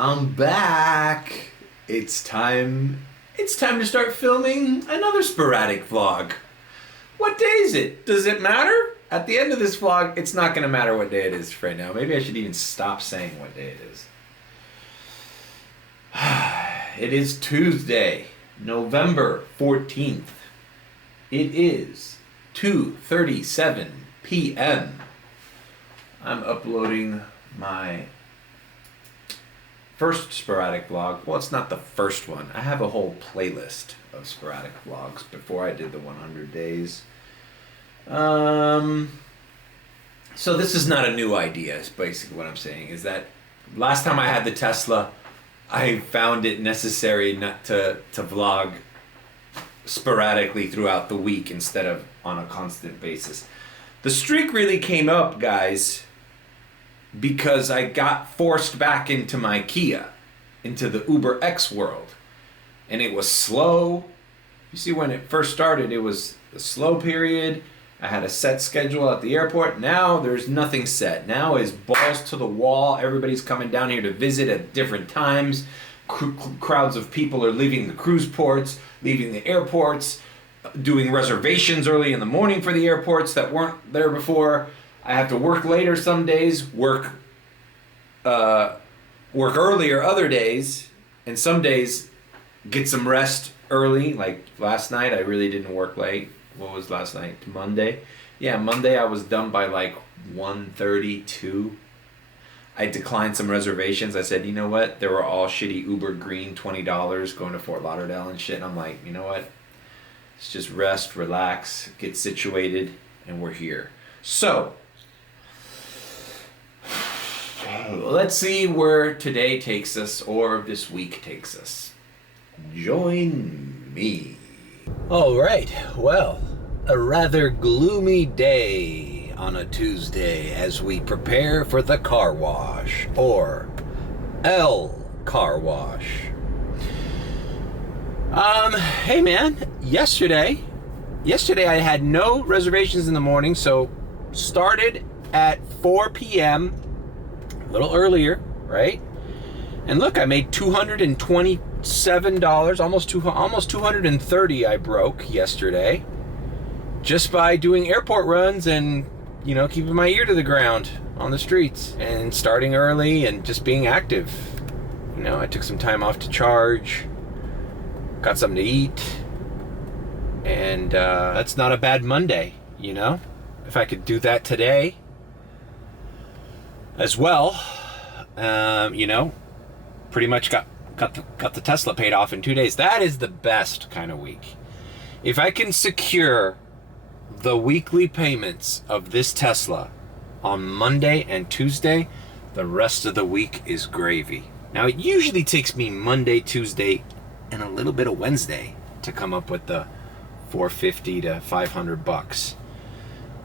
I'm back. It's time to start filming another sporadic vlog. What day is it? Does it matter? At the end of this vlog, it's not going to matter what day it is right now. Maybe I should even stop saying what day it is. It is Tuesday, November 14th. It is 2:37 p.m. I'm uploading my first sporadic vlog. Well, it's not the first one. I have a whole playlist of sporadic vlogs before I did the 100 days. So this is not a new idea, is basically what I'm saying, is that last time I had the Tesla, I found it necessary not to vlog sporadically throughout the week instead of on a constant basis. The streak really came up, guys, because I got forced back into my Kia, into the Uber X world. And it was slow. You see, when it first started, it was a slow period. I had a set schedule at the airport. Now there's nothing set. Now is balls to the wall. Everybody's coming down here to visit at different times. Crowds of people are leaving the cruise ports, leaving the airports, doing reservations early in the morning for the airports that weren't there before. I have to work later some days, work earlier other days, and some days get some rest early. Like last night, I really didn't work late. What was last night? Monday? Yeah, Monday I was done by like 1:32. I declined some reservations. I said, you know what? They were all shitty Uber Green, $20 going to Fort Lauderdale and shit. And I'm like, you know what? Let's just rest, relax, get situated, and we're here. So, let's see where today takes us or this week takes us. Join me. All right, well, a rather gloomy day on a Tuesday as we prepare for the car wash, or L car wash. Hey man, yesterday I had no reservations in the morning, so started at 4 p.m., a little earlier, right? And look, I made $227, almost $230 I broke yesterday, just by doing airport runs and, you know, keeping my ear to the ground on the streets and starting early and just being active. You know, I took some time off to charge, got something to eat, and that's not a bad Monday, you know? If I could do that today as well, you know, pretty much got the Tesla paid off in 2 days. That is the best kind of week. If I can secure the weekly payments of this Tesla on Monday and Tuesday, the rest of the week is gravy. Now, it usually takes me Monday, Tuesday, and a little bit of Wednesday to come up with the $450 to $500.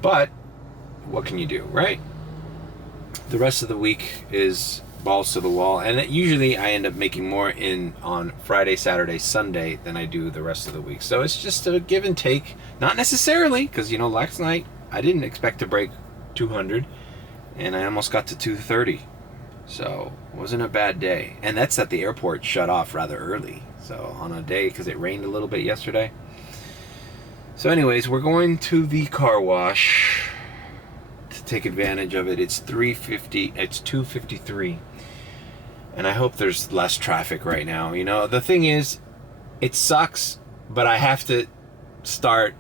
But what can you do, right? The rest of the week is balls to the wall, and usually I end up making more on Friday, Saturday, Sunday than I do the rest of the week. So it's just a give and take. Not necessarily, because, you know, last night I didn't expect to break 200, and I almost got to 230. So it wasn't a bad day. And that's at the airport shut off rather early. So on a day, because it rained a little bit yesterday. So anyways, we're going to the car wash to take advantage of it. It's 3:50. It's 2:53. And I hope there's less traffic right now. You know, the thing is, it sucks, but I have to start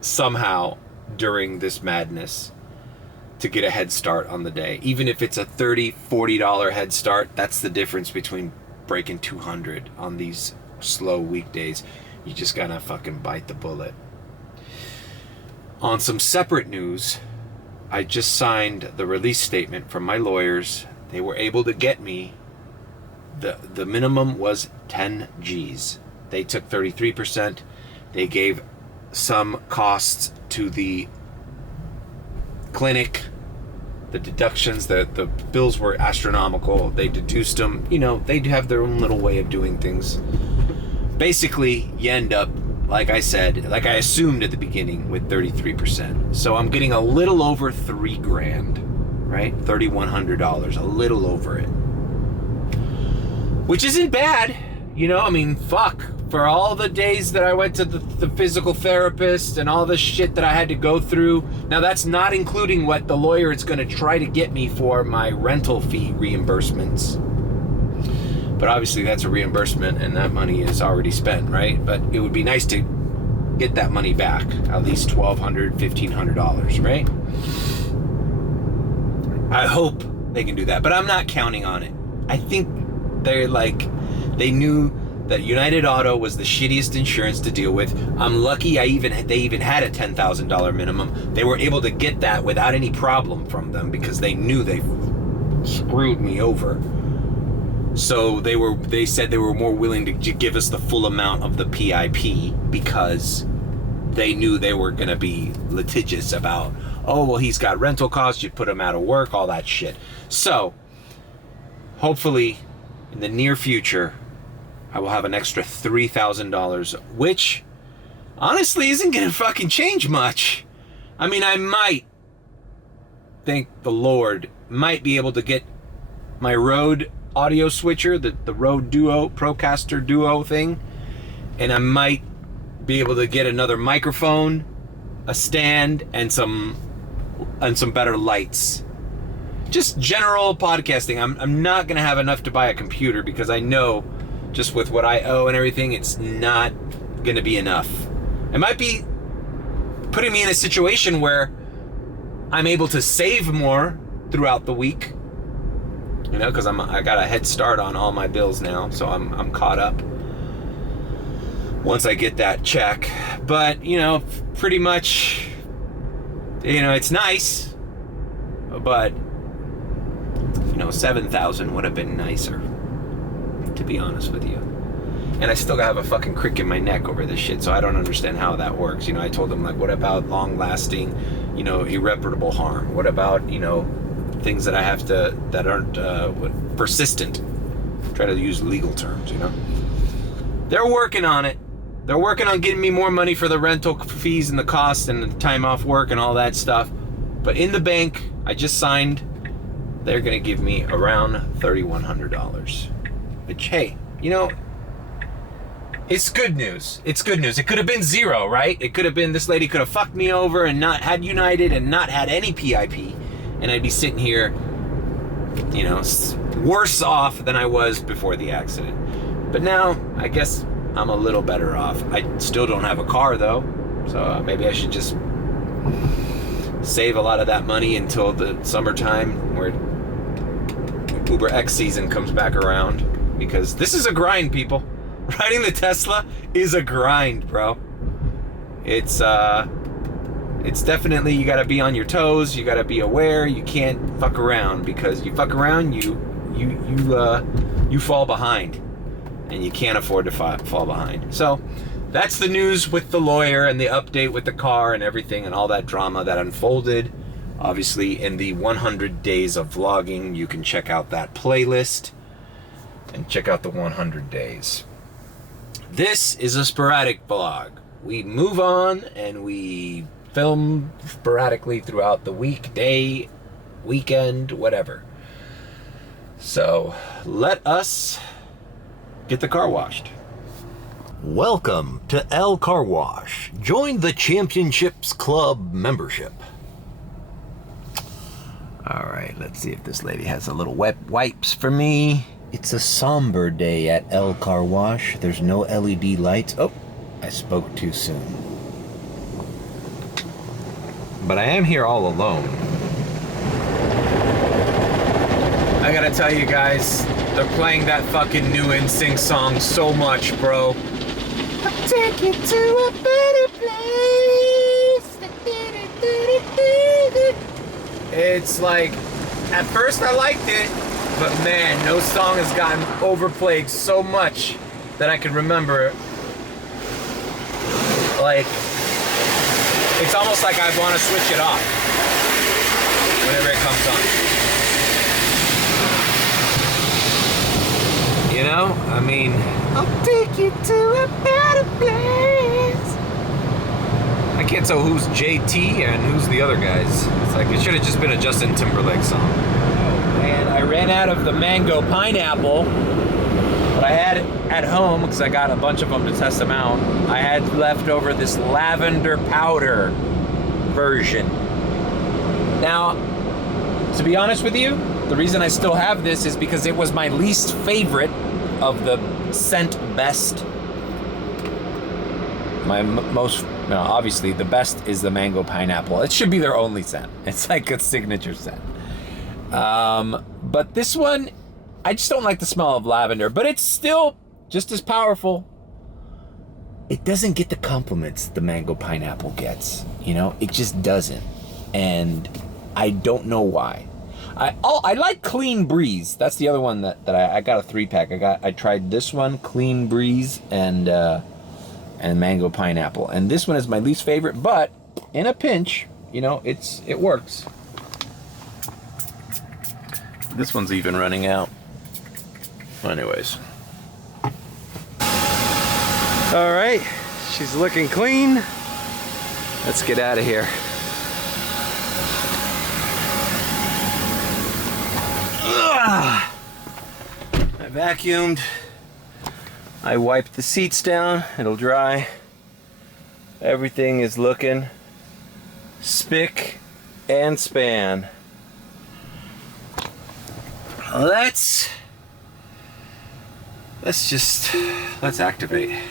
somehow during this madness to get a head start on the day. Even if it's a $30, $40 head start, that's the difference between breaking 200 on these slow weekdays. You just gotta fucking bite the bullet. On some separate news, I just signed the release statement from my lawyers. They were able to get me, the minimum was 10 G's. They took 33%. They gave some costs to the clinic. The deductions, the bills were astronomical. They deduced them. You know, they have their own little way of doing things. Basically, you end up, like I said, like I assumed at the beginning, with 33%. So I'm getting a little over $3,000, right? $3,100, a little over it. which isn't bad. You know, I mean, fuck. For all the days that I went to the physical therapist and all the shit that I had to go through. Now, that's not including what the lawyer is going to try to get me for my rental fee reimbursements. But obviously, that's a reimbursement, and that money is already spent, right? But it would be nice to get that money back, at least $1,200, $1,500, right? I hope they can do that, but I'm not counting on it. I think they knew that United Auto was the shittiest insurance to deal with. I'm lucky they even had a $10,000 minimum. They were able to get that without any problem from them because they knew they screwed me over. So they said they were more willing to give us the full amount of the PIP because they knew they were going to be litigious about, oh, well, he's got rental costs, you put him out of work, all that shit. So, hopefully, in the near future, I will have an extra $3,000, which, honestly, isn't going to fucking change much. I mean, I might, thank the Lord, might be able to get my Rode audio switcher, the Rode Duo, Procaster Duo thing, and I might be able to get another microphone, a stand, and some better lights. Just general podcasting. I'm not gonna have enough to buy a computer because I know just with what I owe and everything, it's not gonna be enough. It might be putting me in a situation where I'm able to save more throughout the week. You know, because I got a head start on all my bills now, so I'm caught up once I get that check. But, you know, pretty much, you know, it's nice, but, you know, $7,000 would have been nicer, to be honest with you. And I still have a fucking crick in my neck over this shit, so I don't understand how that works. You know, I told them, like, what about long-lasting, you know, irreparable harm? What about, you know, things that I have to, that aren't persistent? Try to use legal terms, you know? They're working on it. They're working on getting me more money for the rental fees and the costs and the time off work and all that stuff. But in the bank, I just signed, they're gonna give me around $3,100. Which, hey, you know, it's good news. It's good news. It could have been zero, right? It could have been this lady could have fucked me over and not had United and not had any PIP. And I'd be sitting here, you know, worse off than I was before the accident. But now, I guess I'm a little better off. I still don't have a car, though. So maybe I should just save a lot of that money until the summertime where Uber X season comes back around. Because this is a grind, people. Riding the Tesla is a grind, bro. It's definitely, you gotta be on your toes, you gotta be aware, you can't fuck around, because you fuck around, you fall behind, and you can't afford to fall behind. So, that's the news with the lawyer and the update with the car and everything and all that drama that unfolded. Obviously, in the 100 days of vlogging, you can check out that playlist and check out the 100 days. This is a sporadic vlog. We move on and we film sporadically throughout the weekday, weekend, whatever. So let us get the car washed. Welcome to L Car Wash. Join the Championships Club membership. All right, let's see if this lady has a little wet wipes for me. It's a somber day at L Car Wash. There's no LED lights. Oh, I spoke too soon. But I am here all alone. I gotta tell you guys, they're playing that fucking new NSYNC song so much, bro. I'll take you to a better place. It's like, at first I liked it, but man, no song has gotten overplayed so much that I can remember. Like, it's almost like I want to switch it off whenever it comes on. You know? I mean, I'll take you to a better place. I can't tell who's JT and who's the other guys. It's like, it should have just been a Justin Timberlake song. And I ran out of the mango pineapple. But I had at home, because I got a bunch of them to test them out, I had left over this lavender powder version. Now, to be honest with you, the reason I still have this is because it was my least favorite of the scent best. My most, obviously the best is the mango pineapple. It should be their only scent. It's like a signature scent. But this one, I just don't like the smell of lavender, but it's still just as powerful. It doesn't get the compliments the mango pineapple gets, it just doesn't. And I don't know why. I like Clean Breeze. That's the other one that I got a 3-pack. I tried this one, Clean Breeze, and mango pineapple. And this one is my least favorite, but in a pinch, it works. This one's even running out. Anyways. All right, she's looking clean. Let's get out of here. Ugh. I vacuumed. I wiped the seats down. It'll dry. Everything is looking spick and span. Let's activate.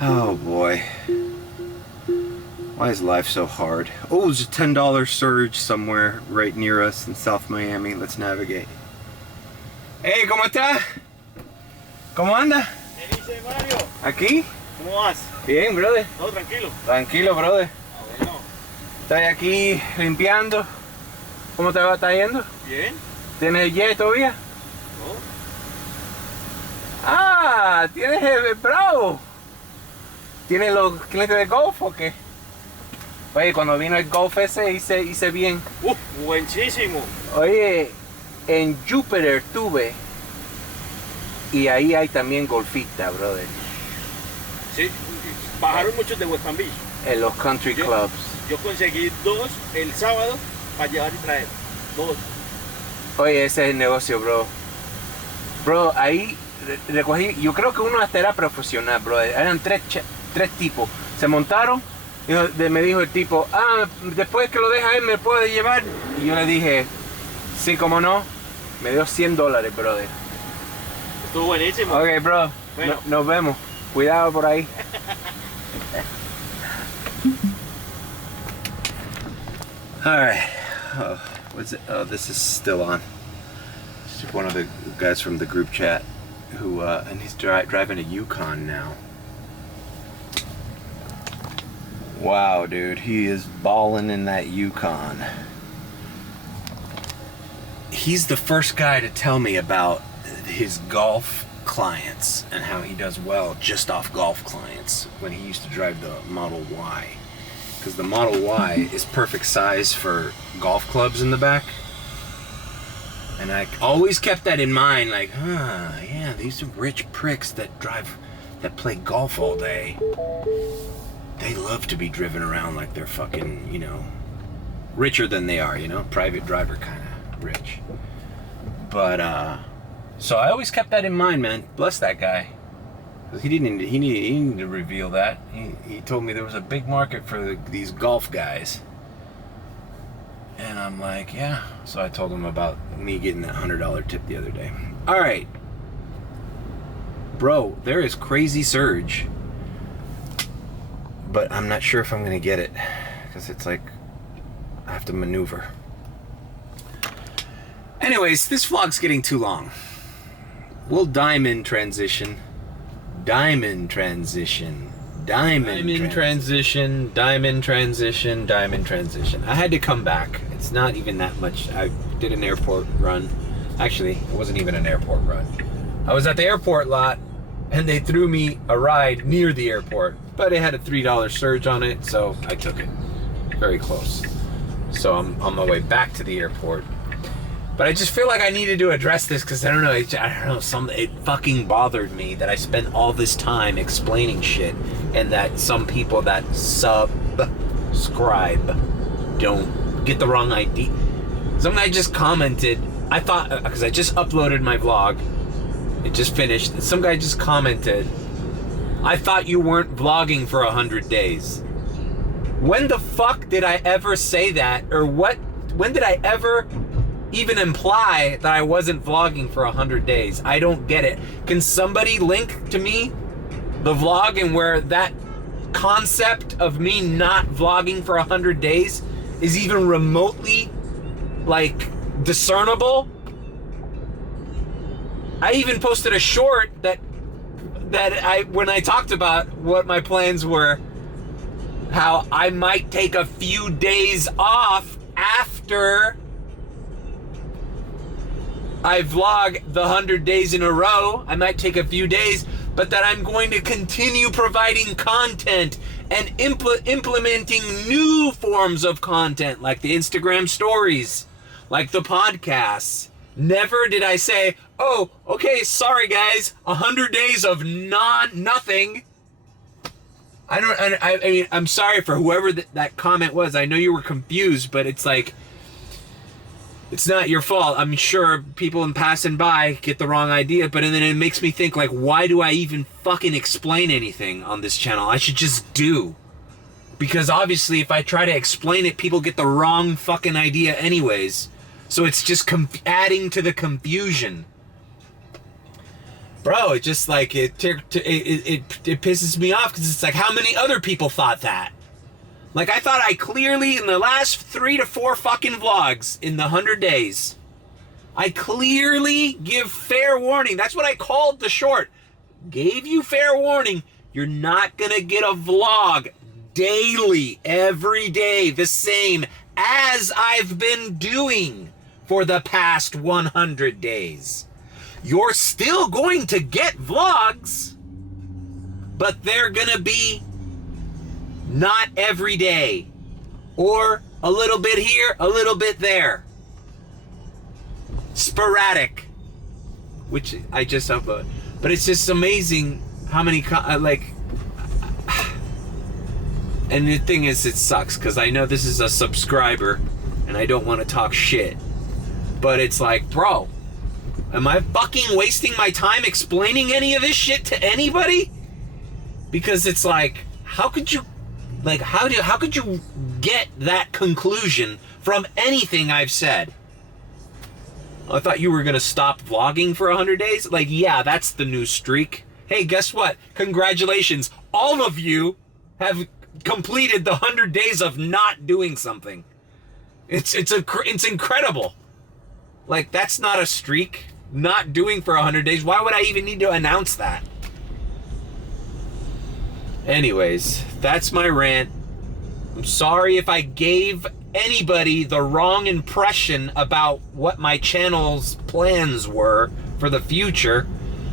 Oh boy. Why is life so hard? Oh, there's a $10 surge somewhere right near us in South Miami. Let's navigate. Hey, ¿cómo está? ¿Cómo anda? ¿Qué dice Mario? ¿Aquí? ¿Cómo vas? Bien, brother. Todo tranquilo. Tranquilo, brother. Bueno. Estoy aquí limpiando. ¿Cómo te va? ¿Está yendo? Bien. ¿Tienes el jet todavía? No. Ah, tienes el bravo. ¿Tienes los clientes de golf o qué? Oye, cuando vino el golf ese hice bien. Buenísimo. Oye, en Júpiter tuve y ahí hay también golfista, brother. Sí, bajaron muchos de West Palm Beach. En los country clubs. Yo conseguí 2 el sábado para llevar y traer. 2. Oye, ese es el negocio, bro. Bro, ahí recogí, yo creo que uno hasta era profesional, bro. Eran tres tipos. Se montaron y me dijo el tipo, después que lo deja él, ¿me puede llevar? Y yo le dije, sí, cómo no. Me dio $100, brother. Estuvo buenísimo. Ok, bro. Bueno. Nos vemos. Cuidado por ahí. All right. What's it? Oh, this is still on. It's one of the guys from the group chat who, and he's driving a Yukon now. Wow, dude, he is balling in that Yukon. He's the first guy to tell me about his golf clients and how he does well just off golf clients when he used to drive the Model Y. Because the Model Y is perfect size for golf clubs in the back. And I always kept that in mind, like, yeah, these are rich pricks that play golf all day. They love to be driven around like they're fucking, richer than they are, private driver kind of rich. But, so I always kept that in mind, man. Bless that guy. He needed to reveal that. He told me there was a big market for these golf guys. And I'm like, yeah. So I told him about me getting that $100 tip the other day. All right. Bro, there is crazy surge. But I'm not sure if I'm going to get it. Because it's like, I have to maneuver. Anyways, this vlog's getting too long. We'll diamond transition. Diamond transition. Diamond transition. Diamond transition. Diamond transition. I had to come back. It's not even that much. I did an airport run. Actually, it wasn't even an airport run. I was at the airport lot and they threw me a ride near the airport, but it had a $3 surge on it, so I took it. Very close. So I'm on my way back to the airport. But I just feel like I needed to address this because I don't know, it fucking bothered me that I spent all this time explaining shit and that some people that subscribe don't get the wrong ID. Some guy just commented, I thought, because I just uploaded my vlog It just finished. Some guy just commented, I thought you weren't vlogging for 100 days. When the fuck did I ever say that? Or when did I ever even imply that I wasn't vlogging for 100 days? I don't get it. Can somebody link to me the vlog and where that concept of me not vlogging for 100 days is even remotely, like, discernible? I even posted a short that when I talked about what my plans were, how I might take a few days off after I vlog the 100 days in a row. I might take a few days, but that I'm going to continue providing content and implementing new forms of content, like the Instagram stories, like the podcasts. Never did I say, oh, okay, sorry guys, 100 days of nothing. I mean, I'm sorry for whoever that comment was. I know you were confused, but it's like, it's not your fault. I'm sure people in passing by get the wrong idea, but then it makes me think, like, why do I even fucking explain anything on this channel? I should just do. Because obviously if I try to explain it, people get the wrong fucking idea anyways. So it's just adding to the confusion. Bro, it just like, it pisses me off because it's like, how many other people thought that? Like, I thought I clearly, in the last 3 to 4 fucking vlogs in the 100 days, I clearly give fair warning. That's what I called the short. Gave you fair warning. You're not gonna get a vlog daily, every day, the same as I've been doing for the past 100 days. You're still going to get vlogs, but they're gonna be not every day, or a little bit here, a little bit there. Sporadic, which I just upload. But it's just amazing how many, and the thing is, it sucks, because I know this is a subscriber, and I don't want to talk shit. But it's like, bro, am I fucking wasting my time explaining any of this shit to anybody? Because it's like, how could you, like, how could you get that conclusion from anything I've said? I thought you were gonna stop vlogging for 100 days? Like, yeah, that's the new streak. Hey, guess what? Congratulations. All of you have completed the 100 days of not doing something. It's incredible. Like, that's not a streak. Not doing for 100 days. Why would I even need to announce that? Anyways, that's my rant. I'm sorry if I gave anybody the wrong impression about what my channel's plans were for the future,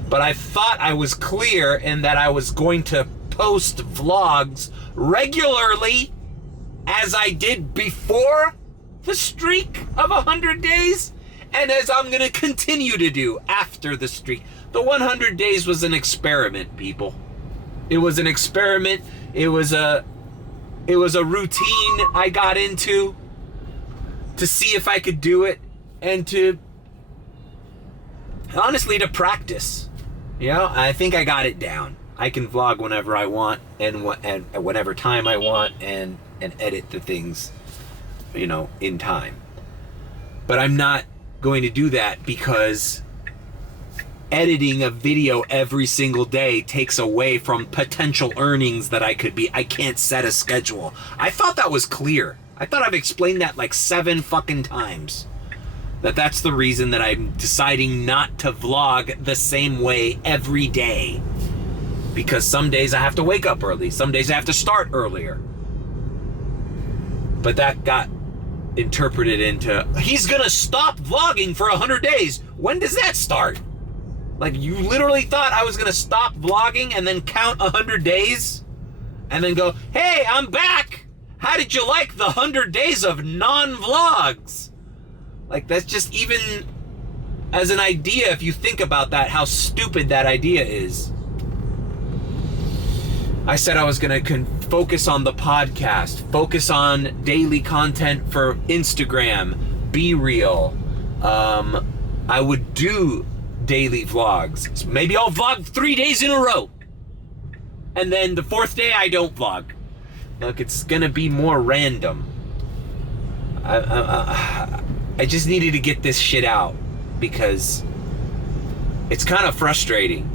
but I thought I was clear in that I was going to post vlogs regularly, as I did before the streak of 100 days, and as I'm gonna continue to do after the streak. The 100 days was an experiment, people. It was an experiment. It was a routine I got into to see if I could do it, and to, honestly, to practice. You know, I think I got it down. I can vlog whenever I want, and at whatever time I want, and edit the things, you know, in time. But I'm not going to do that, because editing a video every single day takes away from potential earnings that I can't set a schedule. I thought that was clear. I thought I've explained that like 7 fucking times. That's the reason that I'm deciding not to vlog the same way every day. Because some days I have to wake up early. Some days I have to start earlier. But that got interpreted into, he's gonna stop vlogging for 100 days. When does that start? Like, you literally thought I was gonna stop vlogging and then count 100 days? And then go, hey, I'm back! How did you like the 100 days of non-vlogs? Like, that's just, even as an idea, if you think about that, how stupid that idea is. I said I was gonna focus on the podcast, focus on daily content for Instagram, Be Real. I would do daily vlogs. So maybe I'll vlog 3 days in a row. And then the 4th day I don't vlog. Look, it's gonna be more random. I just needed to get this shit out because it's kind of frustrating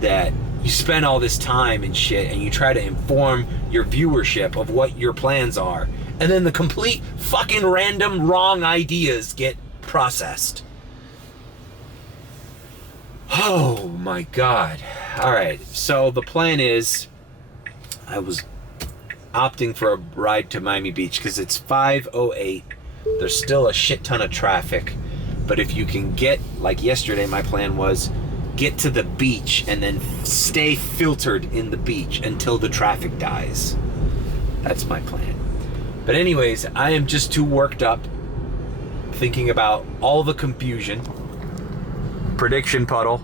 that you spend all this time and shit and you try to inform your viewership of what your plans are, and then the complete fucking random wrong ideas get processed. Oh my God. All right, so the plan is I was opting for a ride to Miami Beach because it's 5:08. There's still a shit ton of traffic, but if you can get, like yesterday my plan was, get to the beach and then stay filtered in the beach until the traffic dies. That's my plan. But anyways, I am just too worked up thinking about all the confusion. Prediction puddle.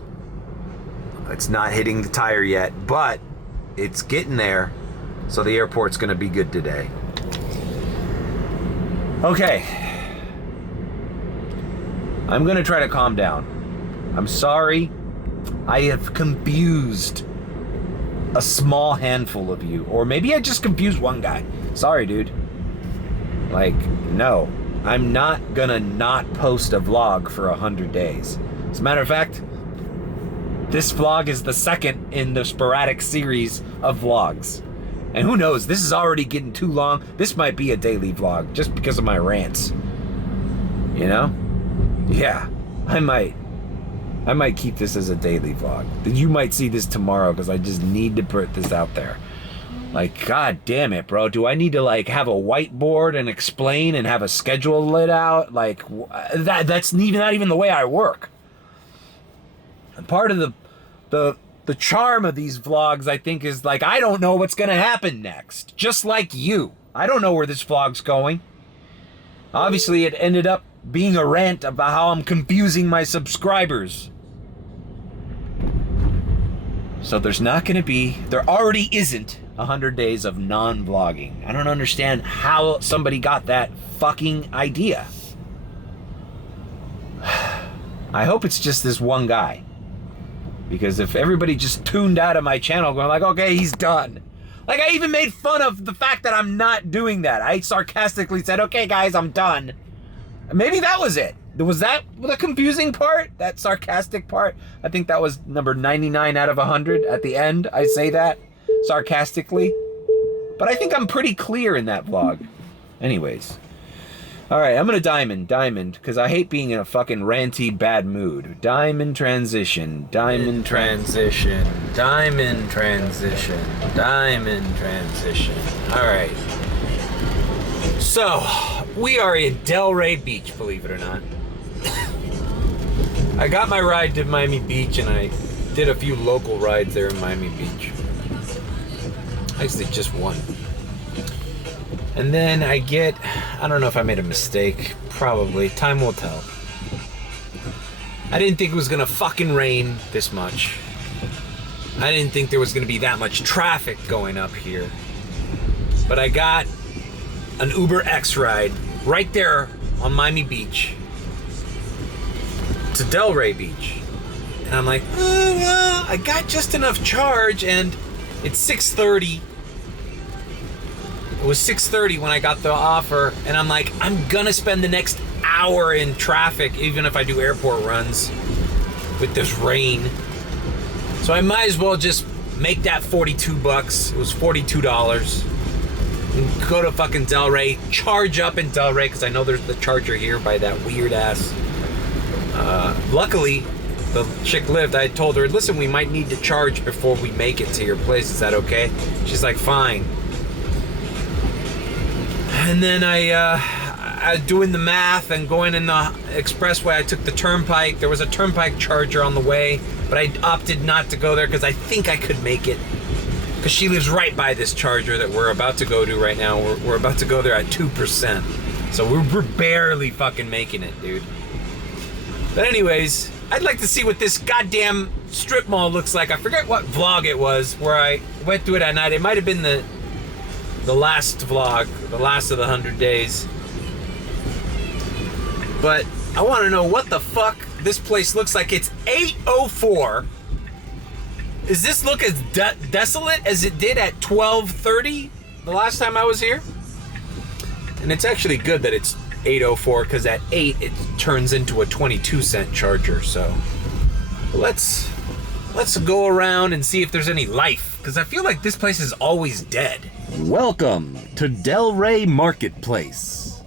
It's not hitting the tire yet, but it's getting there. So the airport's gonna be good today. Okay. I'm gonna try to calm down. I'm sorry. I have confused a small handful of you. Or maybe I just confused one guy. Sorry, dude. Like, no. I'm not gonna not post a vlog for 100 days. As a matter of fact, this vlog is the second in the Sporadic series of vlogs. And who knows, this is already getting too long. This might be a daily vlog just because of my rants. You know? Yeah, I might keep this as a daily vlog. You might see this tomorrow because I just need to put this out there. Like, God damn it, bro. Do I need to like have a whiteboard and explain and have a schedule laid out? Like, that's not even the way I work. And part of the charm of these vlogs, I think, is like, I don't know what's gonna happen next. Just like you. I don't know where this vlog's going. Obviously, it ended up being a rant about how I'm confusing my subscribers. So there already isn't 100 days of non-vlogging. I don't understand how somebody got that fucking idea. I hope it's just this one guy. Because if everybody just tuned out of my channel going like, okay, he's done. Like, I even made fun of the fact that I'm not doing that. I sarcastically said, okay, guys, I'm done. Maybe that was it. Was that the confusing part? That sarcastic part? I think that was number 99 out of 100 at the end. I say that sarcastically. But I think I'm pretty clear in that vlog. Anyways. All right, I'm gonna diamond, because I hate being in a fucking ranty bad mood. Diamond transition. All right. So, we are in Delray Beach, believe it or not. I got my ride to Miami Beach, and I did a few local rides there in Miami Beach. Actually, just one. And then I don't know if I made a mistake. Probably. Time will tell. I didn't think it was gonna fucking rain this much. I didn't think there was gonna be that much traffic going up here. But I got an Uber X ride right there on Miami Beach to Delray Beach. And I'm like, oh, well, I got just enough charge, and it's 6:30. It was 6:30 when I got the offer, and I'm like, I'm gonna spend the next hour in traffic, even if I do airport runs with this rain. So I might as well just make that $42. It was $42. And go to fucking Delray, charge up in Delray, because I know there's the charger here by that weird ass. Luckily, the chick lived. I told her, listen, we might need to charge before we make it to your place. Is that okay? She's like, fine. And then I doing the math and going in the expressway, I took the turnpike. There was a turnpike charger on the way, but I opted not to go there because I think I could make it. Because she lives right by this charger that we're about to go to right now. We're about to go there at 2%. So we're barely fucking making it, dude. But anyways, I'd like to see what this goddamn strip mall looks like. I forget what vlog it was where I went through it at night. It might have been the last vlog, the last of the 100 days. But I want to know what the fuck this place looks like it's 8:04. Does this look as desolate as it did at 12:30 the last time I was here? And it's actually good that it's 8:04 because at 8 it turns into a 22-cent charger. So let's go around and see if there's any life, because I feel like this place is always dead. Welcome to Delray Marketplace,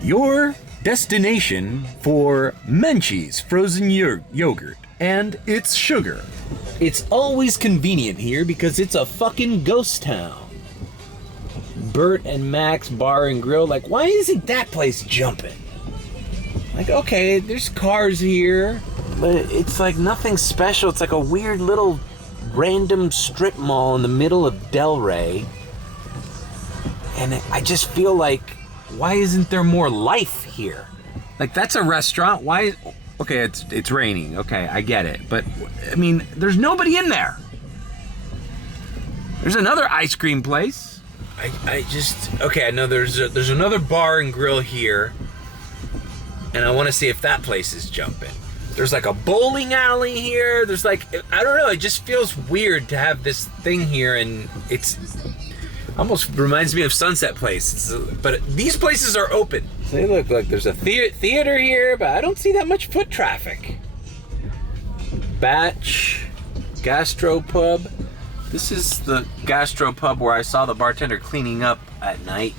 your destination for Menchie's frozen yogurt and its sugar. It's always convenient here because it's a fucking ghost town. Bert and Max Bar and Grill, like, why isn't that place jumping? Like, okay, there's cars here, but it's like nothing special. It's like a weird little random strip mall in the middle of Delray. And I just feel like, why isn't there more life here? Like, that's a restaurant. Why? Okay, it's raining. Okay, I get it. But, I mean, there's nobody in there. There's another ice cream place. Okay, I know there's another bar and grill here. And I want to see if that place is jumping. There's like a bowling alley here. There's like, I don't know, it just feels weird to have this thing here, and it's almost reminds me of Sunset Place. But these places are open. So they look like there's a theater here, but I don't see that much foot traffic. Batch Gastropub. This is the gastropub where I saw the bartender cleaning up at night.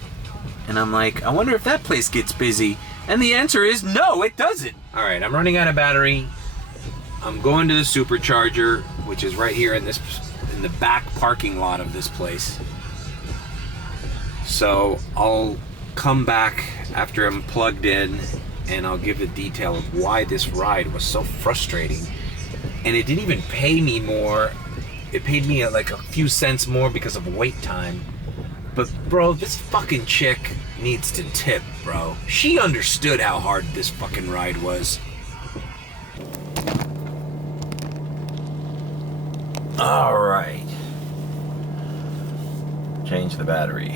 And I'm like, I wonder if that place gets busy. And the answer is no, it doesn't. All right, I'm running out of battery. I'm going to the supercharger, which is right here in the back parking lot of this place. So I'll come back after I'm plugged in, and I'll give the detail of why this ride was so frustrating. And it didn't even pay me more. It paid me like a few cents more because of wait time. But bro, this fucking chick needs to tip, bro. She understood how hard this fucking ride was. All right. Change the battery.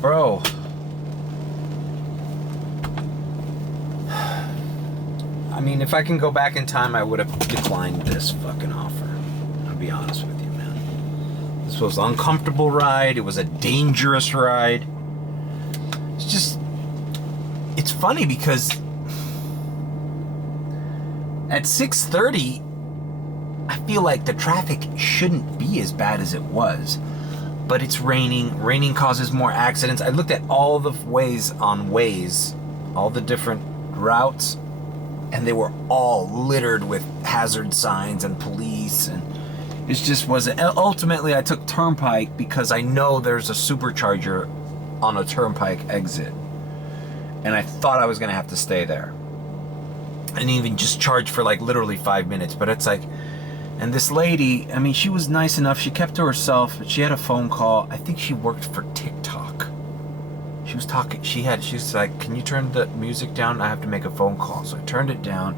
Bro. I mean, if I can go back in time, I would have declined this fucking offer. I'll be honest with you, man. This was an uncomfortable ride. It was a dangerous ride. It's just, it's funny because at 6:30, I feel like the traffic shouldn't be as bad as it was. But it's raining. Raining causes more accidents. I looked at all the ways on Waze, all the different routes, and they were all littered with hazard signs and police, and it just wasn't. Ultimately, I took Turnpike because I know there's a supercharger on a Turnpike exit, and I thought I was gonna have to stay there and even just charge for like literally 5 minutes. But it's like, and this lady, I mean, she was nice enough. She kept to herself. She had a phone call. I think she worked for TikTok. She was talking. She was like, "Can you turn the music down? I have to make a phone call." So I turned it down.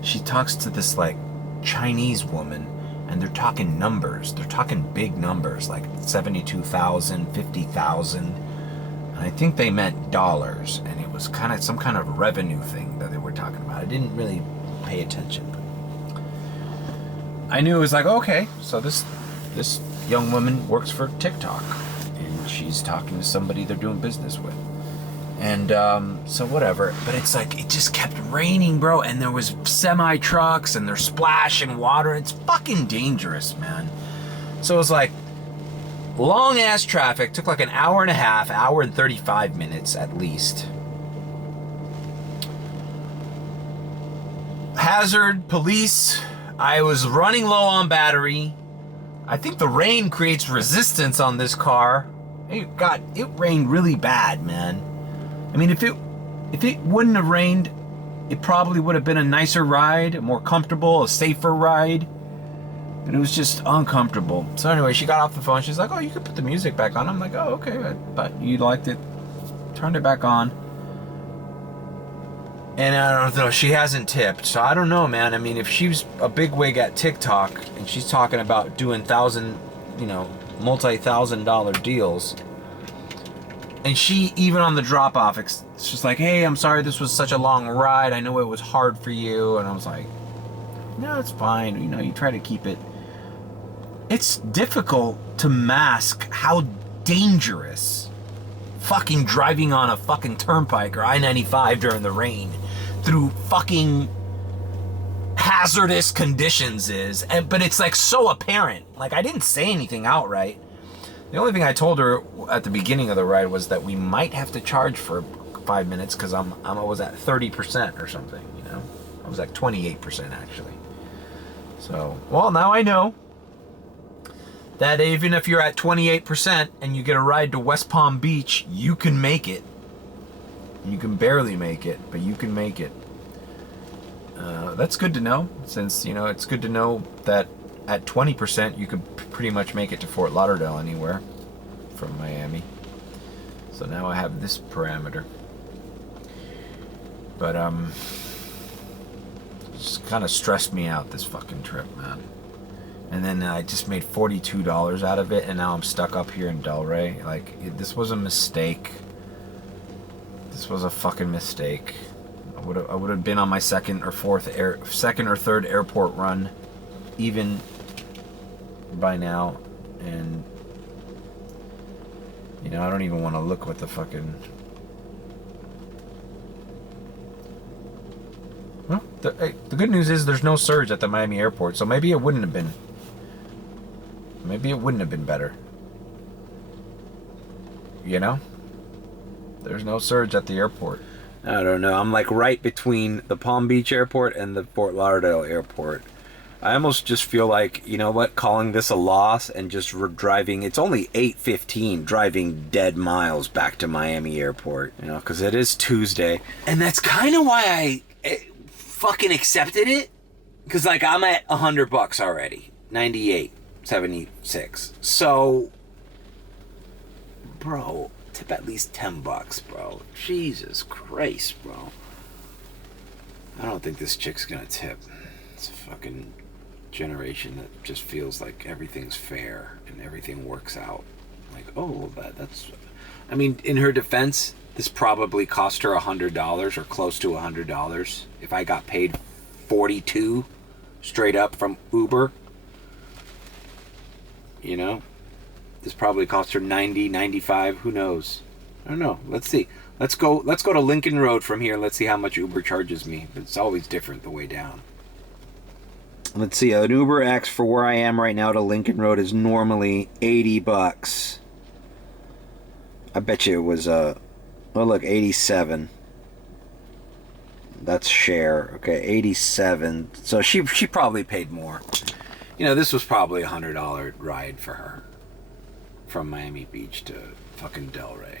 She talks to this like Chinese woman, and they're talking numbers. They're talking big numbers, like 72,000, 50,000. And I think they meant dollars, and it was kind of some kind of revenue thing that they were talking about. I didn't really pay attention, but I knew it was like, okay, so this young woman works for TikTok, and she's talking to somebody they're doing business with. And so whatever, but it's like, it just kept raining, bro, and there was semi trucks and they're splashing water. It's fucking dangerous, man. So it was like long ass traffic, took like an hour and a half, hour and 35 minutes at least. Hazard, police. I was running low on battery. I think the rain creates resistance on this car. It rained really bad, man. I mean, if it wouldn't have rained, it probably would have been a nicer ride, a more comfortable, a safer ride. And it was just uncomfortable. So anyway, she got off the phone. She's like, "Oh, you could put the music back on." I'm like, "Oh, okay, but you liked it." Turned it back on. And I don't know, she hasn't tipped, so I don't know, man. I mean, if she's a bigwig at TikTok and she's talking about doing multi-$1,000 deals, And she, even on the drop off, it's just like, hey, I'm sorry this was such a long ride. I know it was hard for you. And I was like, no, it's fine. You know, you try to keep it. It's difficult to mask how dangerous fucking driving on a fucking turnpike or I-95 during the rain through fucking hazardous conditions is. But it's like so apparent. Like, I didn't say anything outright. The only thing I told her at the beginning of the ride was that we might have to charge for 5 minutes because I was at 30% or something, you know? I was at 28% actually. So, well, now I know that even if you're at 28% and you get a ride to West Palm Beach, you can make it. You can barely make it, but you can make it. That's good to know, since, you know, it's good to know that at 20% you could pretty much make it to Fort Lauderdale anywhere from Miami. So now I have this parameter. But just kind of stressed me out, this fucking trip, man. And then I just made $42 out of it, and now I'm stuck up here in Delray. Like, this was a mistake. This was a fucking mistake. I would have been on my second or third airport run, even by now, and you know, I don't even want to look what the fucking. Well, the good news is there's no surge at the Miami airport, so maybe it wouldn't have been. Maybe it wouldn't have been better. You know? There's no surge at the airport. I don't know. I'm like right between the Palm Beach airport and the Fort Lauderdale airport. I almost just feel like, you know what, calling this a loss and just driving, it's only 8:15, driving dead miles back to Miami airport, you know, because it is Tuesday. And that's kind of why I fucking accepted it. Because, like, I'm at $100 already. 98.76. So, bro, tip at least $10, bro. Jesus Christ, bro. I don't think this chick's gonna tip. It's a fucking generation that just feels like everything's fair and everything works out. Like, oh, that's... I mean, in her defense, this probably cost her $100 or close to $100. If I got paid $42 straight up from Uber, you know, this probably cost her $90, $95, who knows? I don't know. Let's see. Let's go to Lincoln Road from here. Let's see how much Uber charges me. But it's always different the way down. Let's see. An Uber X for where I am right now to Lincoln Road is normally $80. I bet you it was oh look, 87. That's share. Okay, 87. So she probably paid more. You know, this was probably a $100 ride for her from Miami Beach to fucking Delray.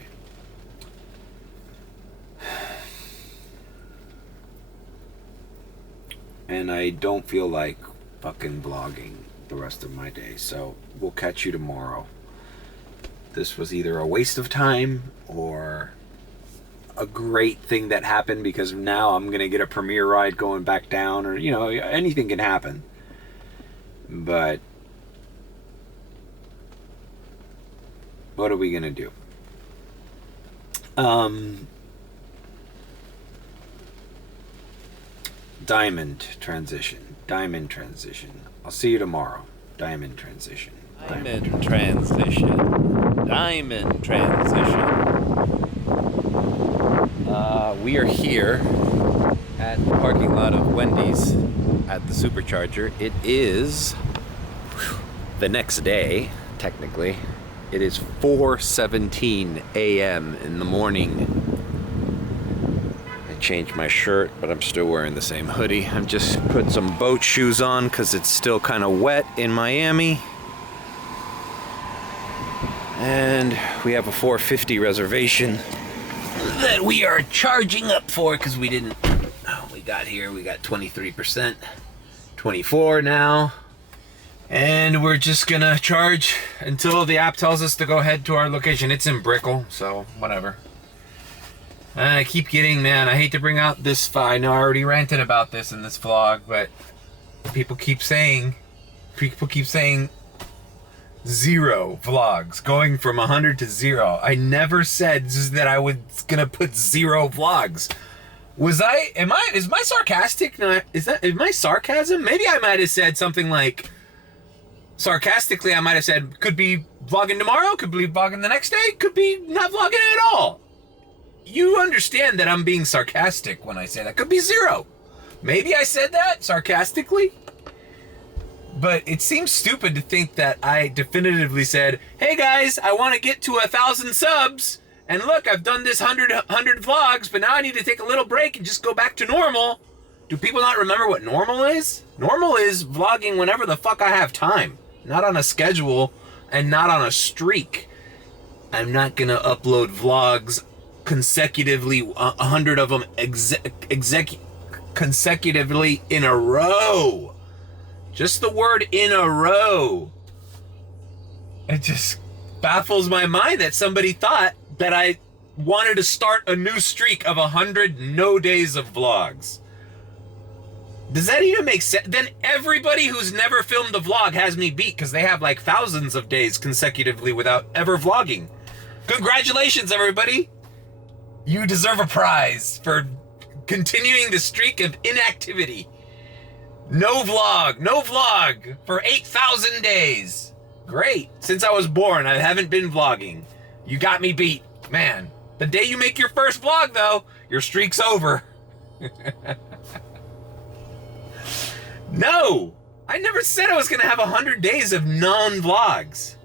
And I don't feel like fucking vlogging the rest of my day, so we'll catch you tomorrow. This was either a waste of time or a great thing that happened, because now I'm gonna get a premiere ride going back down, or, you know, anything can happen. But what are we gonna do? Diamond transition. I'll see you tomorrow. Diamond transition. We are here at the parking lot of Wendy's at the Supercharger. It is the next day, technically. It is 4:17 a.m. in the morning. I changed my shirt, but I'm still wearing the same hoodie. I'm just put some boat shoes on because it's still kind of wet in Miami. And we have a 450 reservation that we are charging up for because we didn't. We got here, we got 23%, 24 now. And we're just gonna charge until the app tells us to go head to our location. It's in Brickell, so whatever. I keep getting, man, I hate to bring out this, I know I already ranted about this in this vlog, but people keep saying 0 vlogs, going from 100 to 0. I never said that I was gonna put 0 vlogs. Is my sarcasm? Maybe I might have said something like, sarcastically, I might have said, could be vlogging tomorrow, could be vlogging the next day, could be not vlogging at all. You understand that I'm being sarcastic when I say that. Could be 0. Maybe I said that sarcastically. But it seems stupid to think that I definitively said, hey guys, I want to get to 1,000 subs. And look, I've done this 100 vlogs, but now I need to take a little break and just go back to normal. Do people not remember what normal is? Normal is vlogging whenever the fuck I have time. Not on a schedule and not on a streak. I'm not going to upload vlogs consecutively, 100 of them consecutively in a row. Just the word in a row. It just baffles my mind that somebody thought that I wanted to start a new streak of 100 no days of vlogs. Does that even make sense? Then everybody who's never filmed a vlog has me beat because they have like thousands of days consecutively without ever vlogging. Congratulations, everybody. You deserve a prize for continuing the streak of inactivity. No vlog for 8,000 days. Great. Since I was born, I haven't been vlogging. You got me beat. Man, the day you make your first vlog, though, your streak's over. No, I never said I was going to have 100 days of non-vlogs.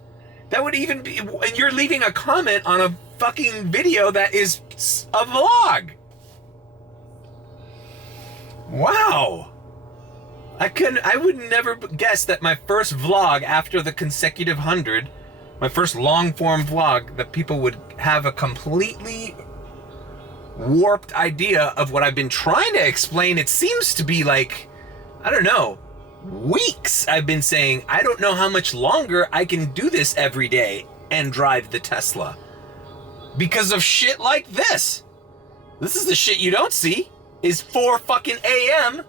That would even be, and you're leaving a comment on a fucking video that is a vlog. Wow. I would never guess that my first vlog after the consecutive 100, my first long form vlog, that people would have a completely warped idea of what I've been trying to explain. It seems to be like, I don't know, weeks I've been saying, I don't know how much longer I can do this every day and drive the Tesla. Because of shit like this. This is the shit you don't see. Is 4 fucking a.m.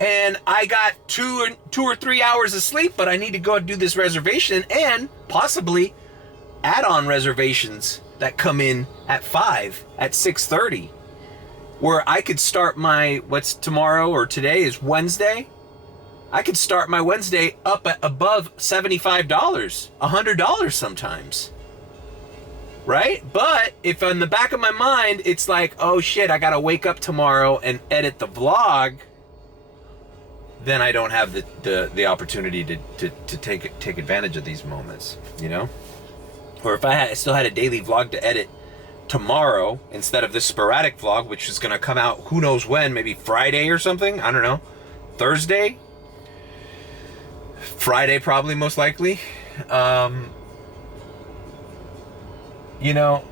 and I got 2 or 3 hours of sleep, but I need to go and do this reservation and possibly add-on reservations that come in at 5, at 6:30, where I could start my, what's tomorrow or today is Wednesday. I could start my Wednesday up at above $75, $100 sometimes. Right? But if in the back of my mind, it's like, oh shit, I gotta wake up tomorrow and edit the vlog, then I don't have the opportunity to take advantage of these moments, you know? Or if I still had a daily vlog to edit tomorrow instead of this sporadic vlog, which is gonna come out who knows when, maybe Friday or something, I don't know, Thursday? Friday probably, most likely. You know,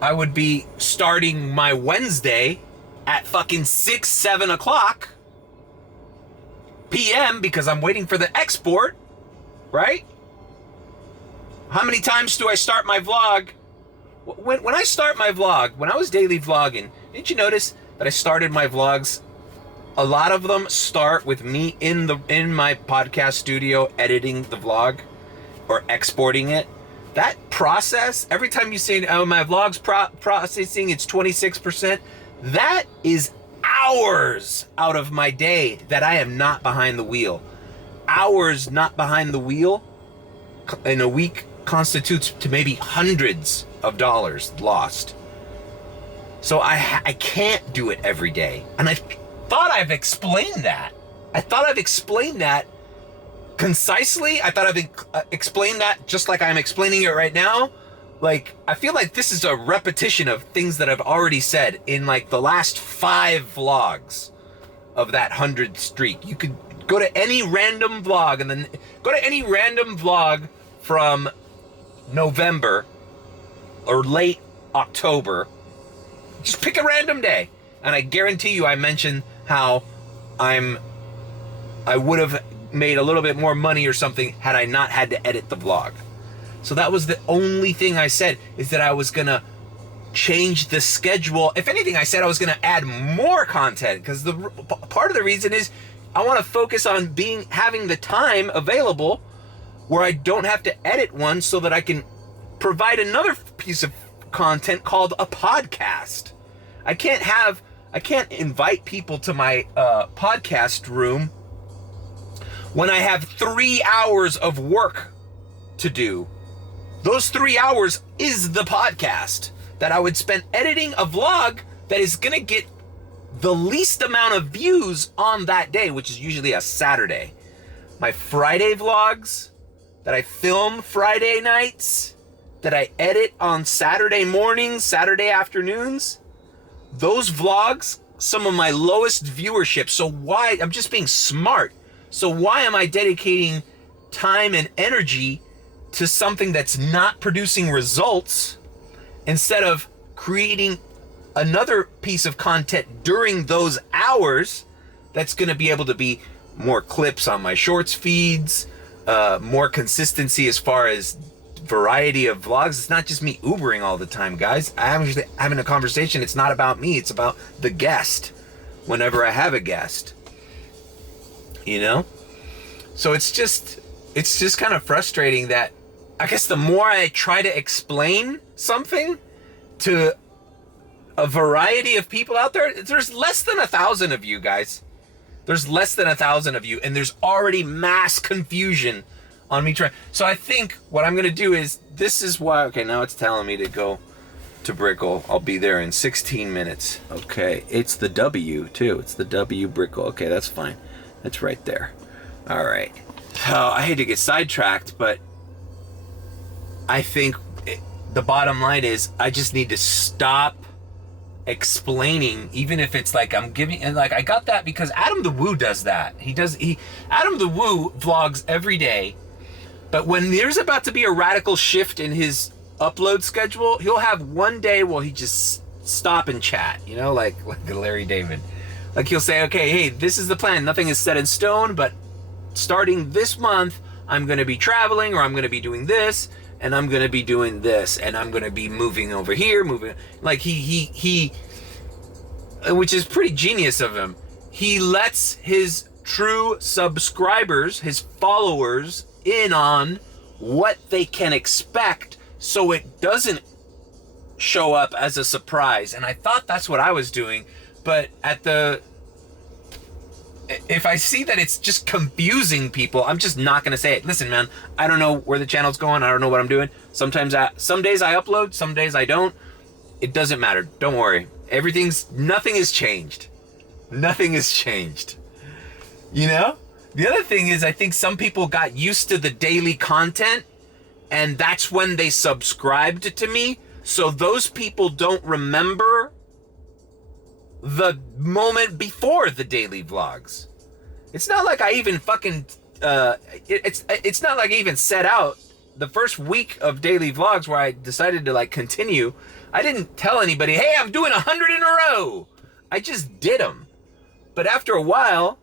I would be starting my Wednesday at fucking 6, 7 o'clock p.m. because I'm waiting for the export, right? How many times do I start my vlog? When I start my vlog, when I was daily vlogging, didn't you notice that I started my vlogs? A lot of them start with me in my podcast studio editing the vlog or exporting it. That process, every time you say, oh, my vlog's processing, it's 26%, that is hours out of my day that I am not behind the wheel. Hours not behind the wheel in a week constitutes to maybe hundreds of dollars lost. So I can't do it every day. And I thought I've explained that. Concisely. I thought I've explained that just like I'm explaining it right now. Like, I feel like this is a repetition of things that I've already said in like the last 5 vlogs of that 100 streak. You could go to any random vlog and then go to any random vlog from November or late October. Just pick a random day. And I guarantee you I mentioned how I would have made a little bit more money or something had I not had to edit the vlog. So that was the only thing I said, is that I was gonna change the schedule. If anything, I said I was gonna add more content, because the part of the reason is I want to focus on having the time available where I don't have to edit one so that I can provide another piece of content called a podcast. I can't invite people to my podcast room when I have 3 hours of work to do. Those 3 hours is the podcast that I would spend editing a vlog that is gonna get the least amount of views on that day, which is usually a Saturday. My Friday vlogs that I film Friday nights, that I edit on Saturday mornings, Saturday afternoons, those vlogs, some of my lowest viewership. So why, I'm just being smart. So why am I dedicating time and energy to something that's not producing results instead of creating another piece of content during those hours that's going to be able to be more clips on my shorts feeds, more consistency as far as variety of vlogs. It's not just me Ubering all the time, guys. I'm usually having a conversation. It's not about me. It's about the guest whenever I have a guest, you know? So it's just kind of frustrating that I guess the more I try to explain something to a variety of people out there, there's less than 1,000 of you guys. There's less than 1,000 of you, and there's already mass confusion on me trying. So I think what I'm gonna do is, this is why, okay, now it's telling me to go to Brickell. I'll be there in 16 minutes. Okay, it's the W too. It's the W Brickell. Okay, that's fine. That's right there. All right. Oh, I hate to get sidetracked, but I think the bottom line is I just need to stop explaining, even if it's like I'm giving, and like I got that because Adam the Woo does that. Adam the Woo vlogs every day, but when there's about to be a radical shift in his upload schedule, he'll have one day where he just stop and chat, you know, like Larry David. Like he'll say, okay, hey, this is the plan. Nothing is set in stone, but starting this month, I'm going to be traveling, or I'm going to be doing this, and I'm going to be doing this, and I'm going to be moving over here, like he, which is pretty genius of him. He lets his true subscribers, his followers, in on what they can expect, so it doesn't show up as a surprise. And I thought that's what I was doing, but if I see that it's just confusing people, I'm just not gonna say it. Listen, man, I don't know where the channel's going. I don't know what I'm doing. Some days I upload, some days I don't. It doesn't matter. Don't worry. Nothing has changed. Nothing has changed. You know? The other thing is, I think some people got used to the daily content, and that's when they subscribed to me. So those people don't remember the moment before the daily vlogs. It's not like I even fucking it's not like I even set out the first week of daily vlogs where I decided to like continue. I didn't tell anybody, hey, I'm doing 100 in a row. I just did them. But after a while,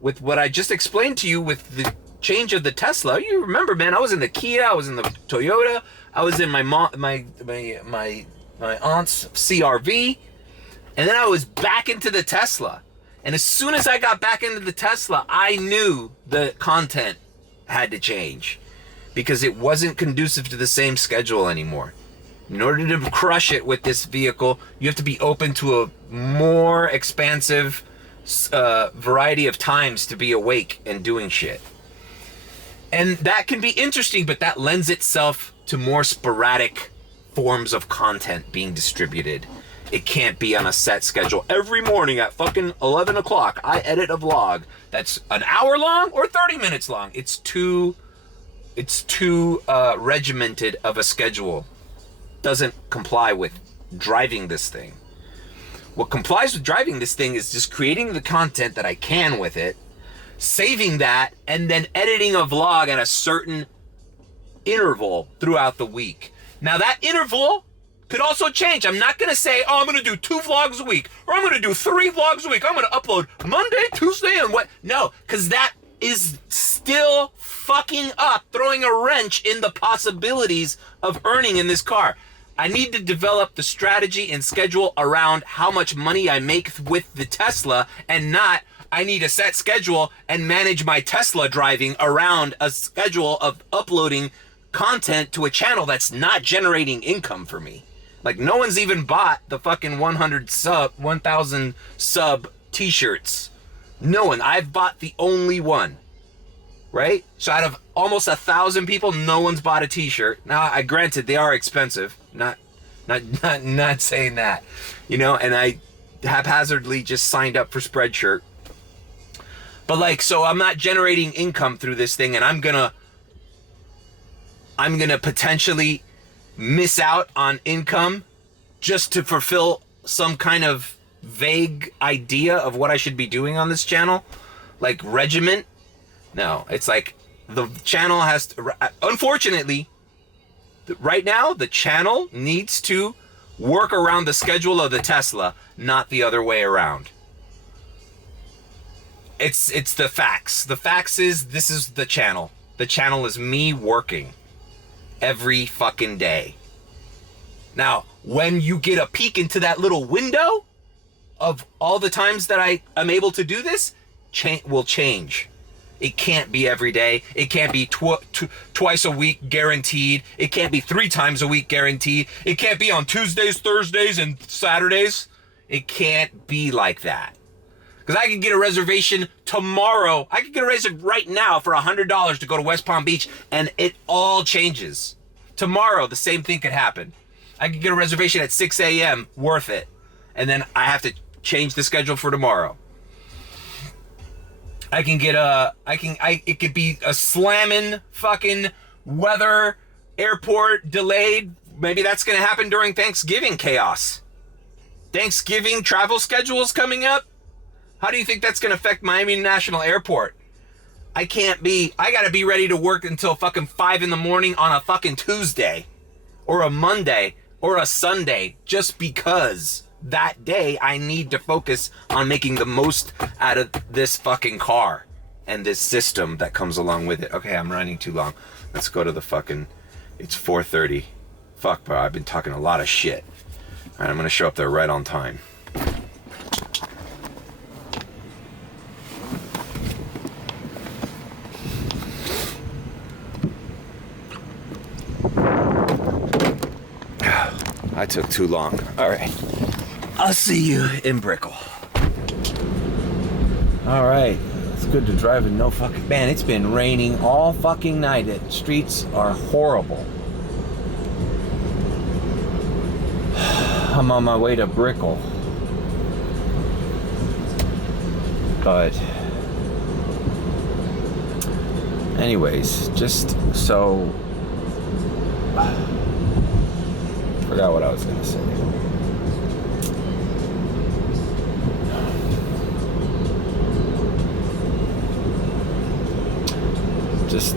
with what I just explained to you with the change of the Tesla, you remember, man, I was in the Kia, I was in the Toyota, I was in my aunt's CRV, and then I was back into the Tesla. And as soon as I got back into the Tesla, I knew the content had to change because it wasn't conducive to the same schedule anymore. In order to crush it with this vehicle, you have to be open to a more expansive variety of times to be awake and doing shit. And that can be interesting, but that lends itself to more sporadic forms of content being distributed. It can't be on a set schedule. Every morning at fucking 11 o'clock, I edit a vlog that's an hour long or 30 minutes long. It's too regimented of a schedule. Doesn't comply with driving this thing. What complies with driving this thing is just creating the content that I can with it, saving that, and then editing a vlog at a certain interval throughout the week. Now that interval could also change. I'm not gonna say, oh, I'm gonna do 2 vlogs a week, or I'm gonna do 3 vlogs a week. I'm gonna upload Monday, Tuesday, and what? No, because that is still fucking up, throwing a wrench in the possibilities of earning in this car. I need to develop the strategy and schedule around how much money I make with the Tesla, and not, I need a set schedule and manage my Tesla driving around a schedule of uploading content to a channel that's not generating income for me. Like, no one's even bought the fucking 1,000 sub t-shirts. No one. I've bought the only one. Right? So out of almost 1,000 people, no one's bought a t-shirt. Now, I granted they are expensive. Not saying that. You know, and I haphazardly just signed up for Spreadshirt. But like, so I'm not generating income through this thing, and I'm gonna potentially miss out on income just to fulfill some kind of vague idea of what I should be doing on this channel, like regiment. No, it's like the channel has to, unfortunately, right now the channel needs to work around the schedule of the Tesla, not the other way around. It's the facts. The facts is, this is the channel. The channel is me working every fucking day. Now, when you get a peek into that little window of all the times that I am able to do this, will change. It can't be every day. It can't be twice a week guaranteed. It can't be 3 times a week guaranteed. It can't be on Tuesdays, Thursdays, and Saturdays. It can't be like that. Because I can get a reservation tomorrow. I can get a reservation right now for $100 to go to West Palm Beach, and it all changes. Tomorrow, the same thing could happen. I could get a reservation at 6 a.m., worth it. And then I have to change the schedule for tomorrow. I can get it could be a slamming fucking weather, airport delayed. Maybe that's going to happen during Thanksgiving chaos. Thanksgiving travel schedules coming up. How do you think that's going to affect Miami National Airport? I got to be ready to work until fucking 5 in the morning on a fucking Tuesday or a Monday or a Sunday just because that day I need to focus on making the most out of this fucking car and this system that comes along with it. Okay, I'm running too long. Let's go to the fucking, it's 4:30. Fuck, bro, I've been talking a lot of shit. All right, I'm going to show up there right on time. I took too long. All right. I'll see you in Brickell. All right. It's good to drive in no fucking... Man, it's been raining all fucking night. The streets are horrible. I'm on my way to Brickell. But... anyways, just so... forgot what I was gonna say. Just,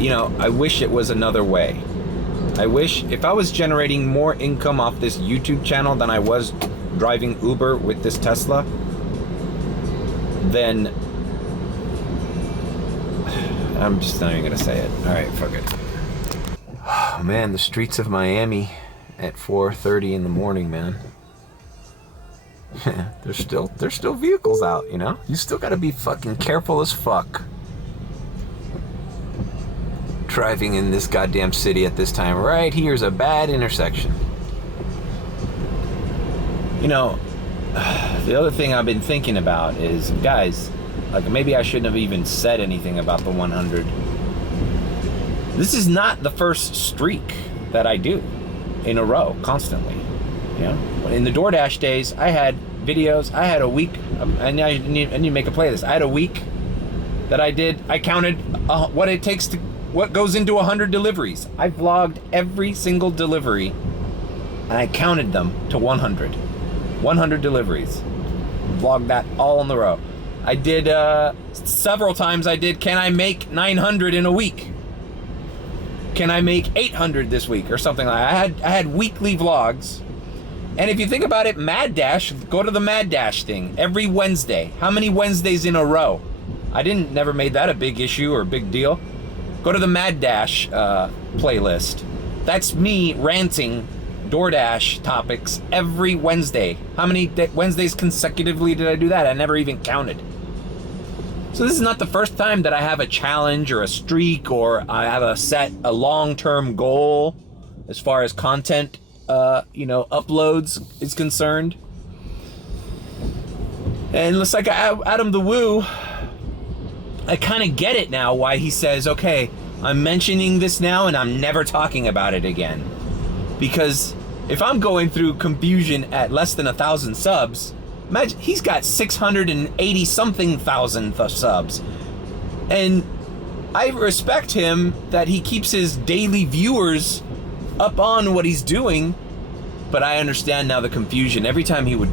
you know, I wish it was another way. I wish if I was generating more income off this YouTube channel than I was driving Uber with this Tesla, then I'm just not even gonna say it. All right, fuck it. Oh, man, the streets of Miami at 4:30 in the morning, man. there's still vehicles out, you know? You still gotta be fucking careful as fuck driving in this goddamn city at this time. Right here's a bad intersection. You know, the other thing I've been thinking about is, guys, like, maybe I shouldn't have even said anything about the 100. This is not the first streak that I do in a row constantly. You know, in the DoorDash days, I had videos. I had a week, and I need to make a playlist. I had a week that I counted what it takes to, what goes into 100 deliveries. I vlogged every single delivery, and I counted them to 100. 100 deliveries. Vlogged that all in the row. I did several times. I did, can I make 900 in a week? Can I make 800 this week or something like that? I had weekly vlogs. And if you think about it, Mad Dash, go to the Mad Dash thing every Wednesday. How many Wednesdays in a row? I never made that a big issue or a big deal. Go to the Mad Dash playlist. That's me ranting DoorDash topics every Wednesday. How many Wednesdays consecutively did I do that? I never even counted. So this is not the first time that I have a challenge or a streak, or I have a long-term goal as far as content, uploads is concerned. And looks like Adam the Woo, I kind of get it now why he says, okay, I'm mentioning this now and I'm never talking about it again. Because if I'm going through confusion at less than 1,000 subs, imagine he's got 680 something thousand subs. And I respect him that he keeps his daily viewers up on what he's doing, but I understand now the confusion. Every time he would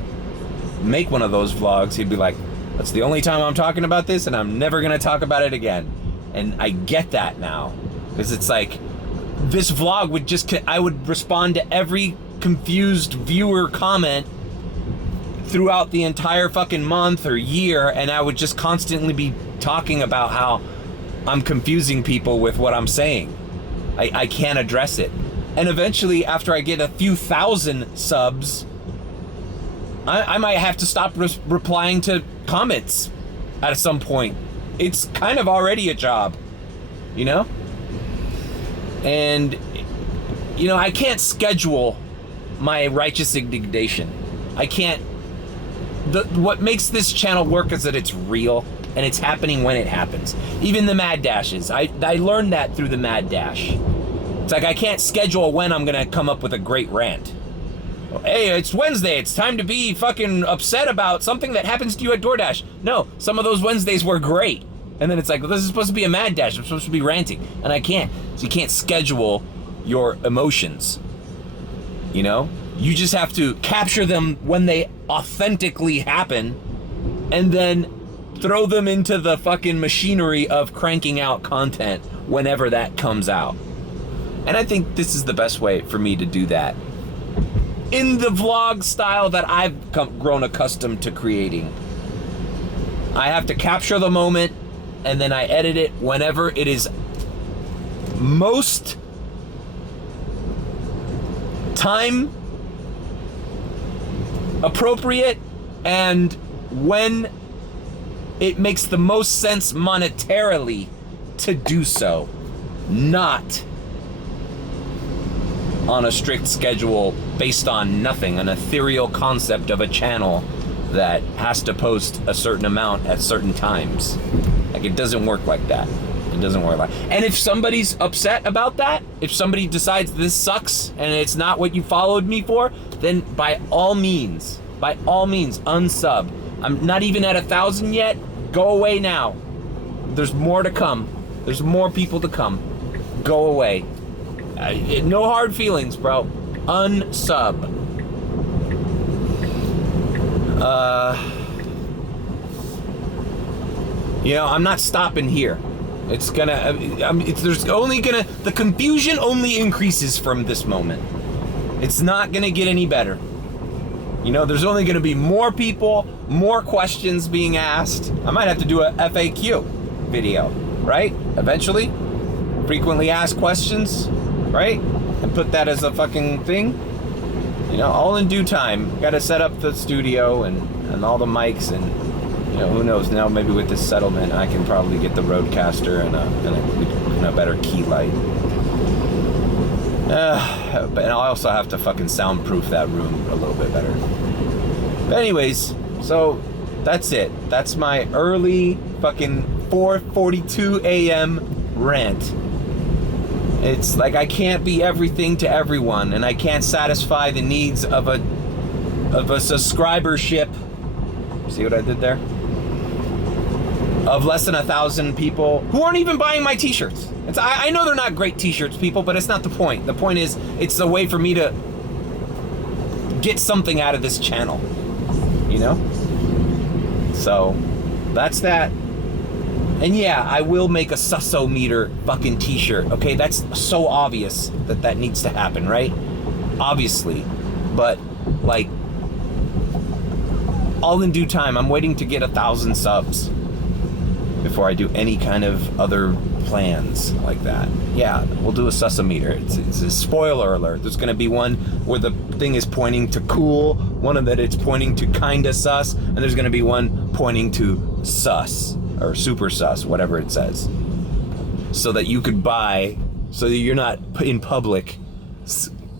make one of those vlogs, he'd be like, that's the only time I'm talking about this and I'm never gonna talk about it again. And I get that now, because it's like, this vlog would I would respond to every confused viewer comment throughout the entire fucking month or year, and I would just constantly be talking about how I'm confusing people with what I'm saying. I can't address it. And eventually, after I get a few thousand subs, I might have to stop replying to comments at some point. It's kind of already a job, you know? And, I can't schedule my righteous indignation. I can't. What makes this channel work is that it's real and it's happening when it happens. Even the mad dashes. I learned that through the mad dash. It's like I can't schedule when I'm gonna come up with a great rant. Hey, it's Wednesday, it's time to be fucking upset about something that happens to you at DoorDash. No, some of those Wednesdays were great. And then it's like, well, this is supposed to be a mad dash, I'm supposed to be ranting. And I can't. So you can't schedule your emotions. You just have to capture them when they authentically happen and then throw them into the fucking machinery of cranking out content whenever that comes out. And I think this is the best way for me to do that, in the vlog style that I've grown accustomed to creating. I have to capture the moment and then I edit it whenever it is most time appropriate and when it makes the most sense monetarily to do so, not on a strict schedule based on nothing, an ethereal concept of a channel that has to post a certain amount at certain times. Like, it doesn't work like that. It doesn't work like that. And if somebody's upset about that, if somebody decides this sucks and it's not what you followed me for, then by all means, unsub. I'm not even at 1,000 yet. Go away now. There's more to come. There's more people to come. Go away. No hard feelings, bro. Unsub. I'm not stopping here. The confusion only increases from this moment. It's not gonna get any better. There's only gonna be more people, more questions being asked. I might have to do a FAQ video, right? Eventually. Frequently asked questions, right? And put that as a fucking thing. All in due time. Gotta set up the studio and all the mics and, who knows, now maybe with this settlement I can probably get the Roadcaster and a better key light. But I also have to fucking soundproof that room a little bit better. But anyways, so that's it. That's my early fucking 4:42 a.m. rant. It's like I can't be everything to everyone, and I can't satisfy the needs of a subscribership. See what I did there? Of less than 1,000 people who aren't even buying my t-shirts. I know they're not great t-shirts, people, but it's not the point. The point is, it's a way for me to get something out of this channel. So, that's that. And yeah, I will make a susso-meter fucking t-shirt, okay? That's so obvious that needs to happen, right? Obviously. But, like, all in due time. I'm waiting to get 1,000 subs before I do any kind of other plans like that. Yeah, we'll do a susso-meter. It's a spoiler alert. There's gonna be one where the thing is pointing to cool, one of that it's pointing to kinda sus, and there's gonna be one pointing to sus. or super sus, whatever it says, so that you could buy, so that you're not in public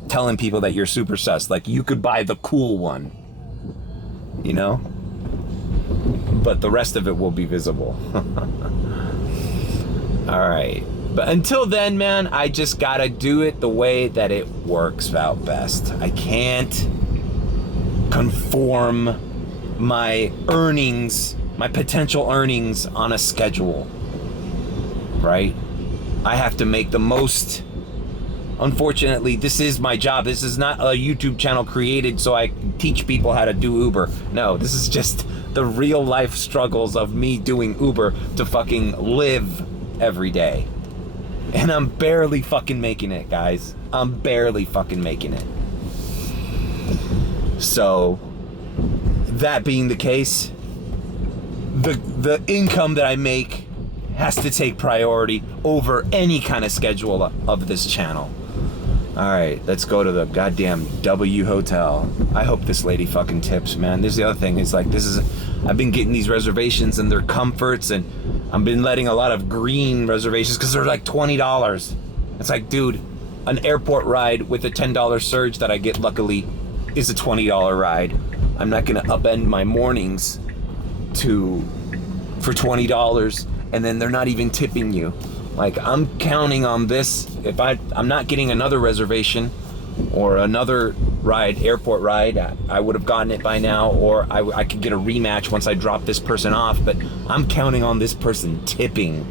telling people that you're super sus. Like, you could buy the cool one, you know? But the rest of it will be visible. All right. But until then, man, I just gotta do it the way that it works out best. I can't conform my earnings, my potential earnings on a schedule, right? I have to make the most. Unfortunately, this is my job. This is not a YouTube channel created so I teach people how to do Uber. No, this is just the real life struggles of me doing Uber to fucking live every day. And I'm barely fucking making it, guys. I'm barely fucking making it. So, that being the case, the income that I make has to take priority over any kind of schedule of this channel. All right, let's go to the goddamn W Hotel. I hope this lady fucking tips, man. This is the other thing. It's like, I've been getting these reservations and they're comforts, and I've been letting a lot of green reservations because they're like $20. It's like, dude, an airport ride with a $10 surge that I get luckily is a $20 ride. I'm not gonna upend my mornings for $20 and then they're not even tipping you. Like, I'm counting on this. If I'm not getting another reservation or another ride, airport ride, I would have gotten it by now, or I could get a rematch once I drop this person off, but I'm counting on this person tipping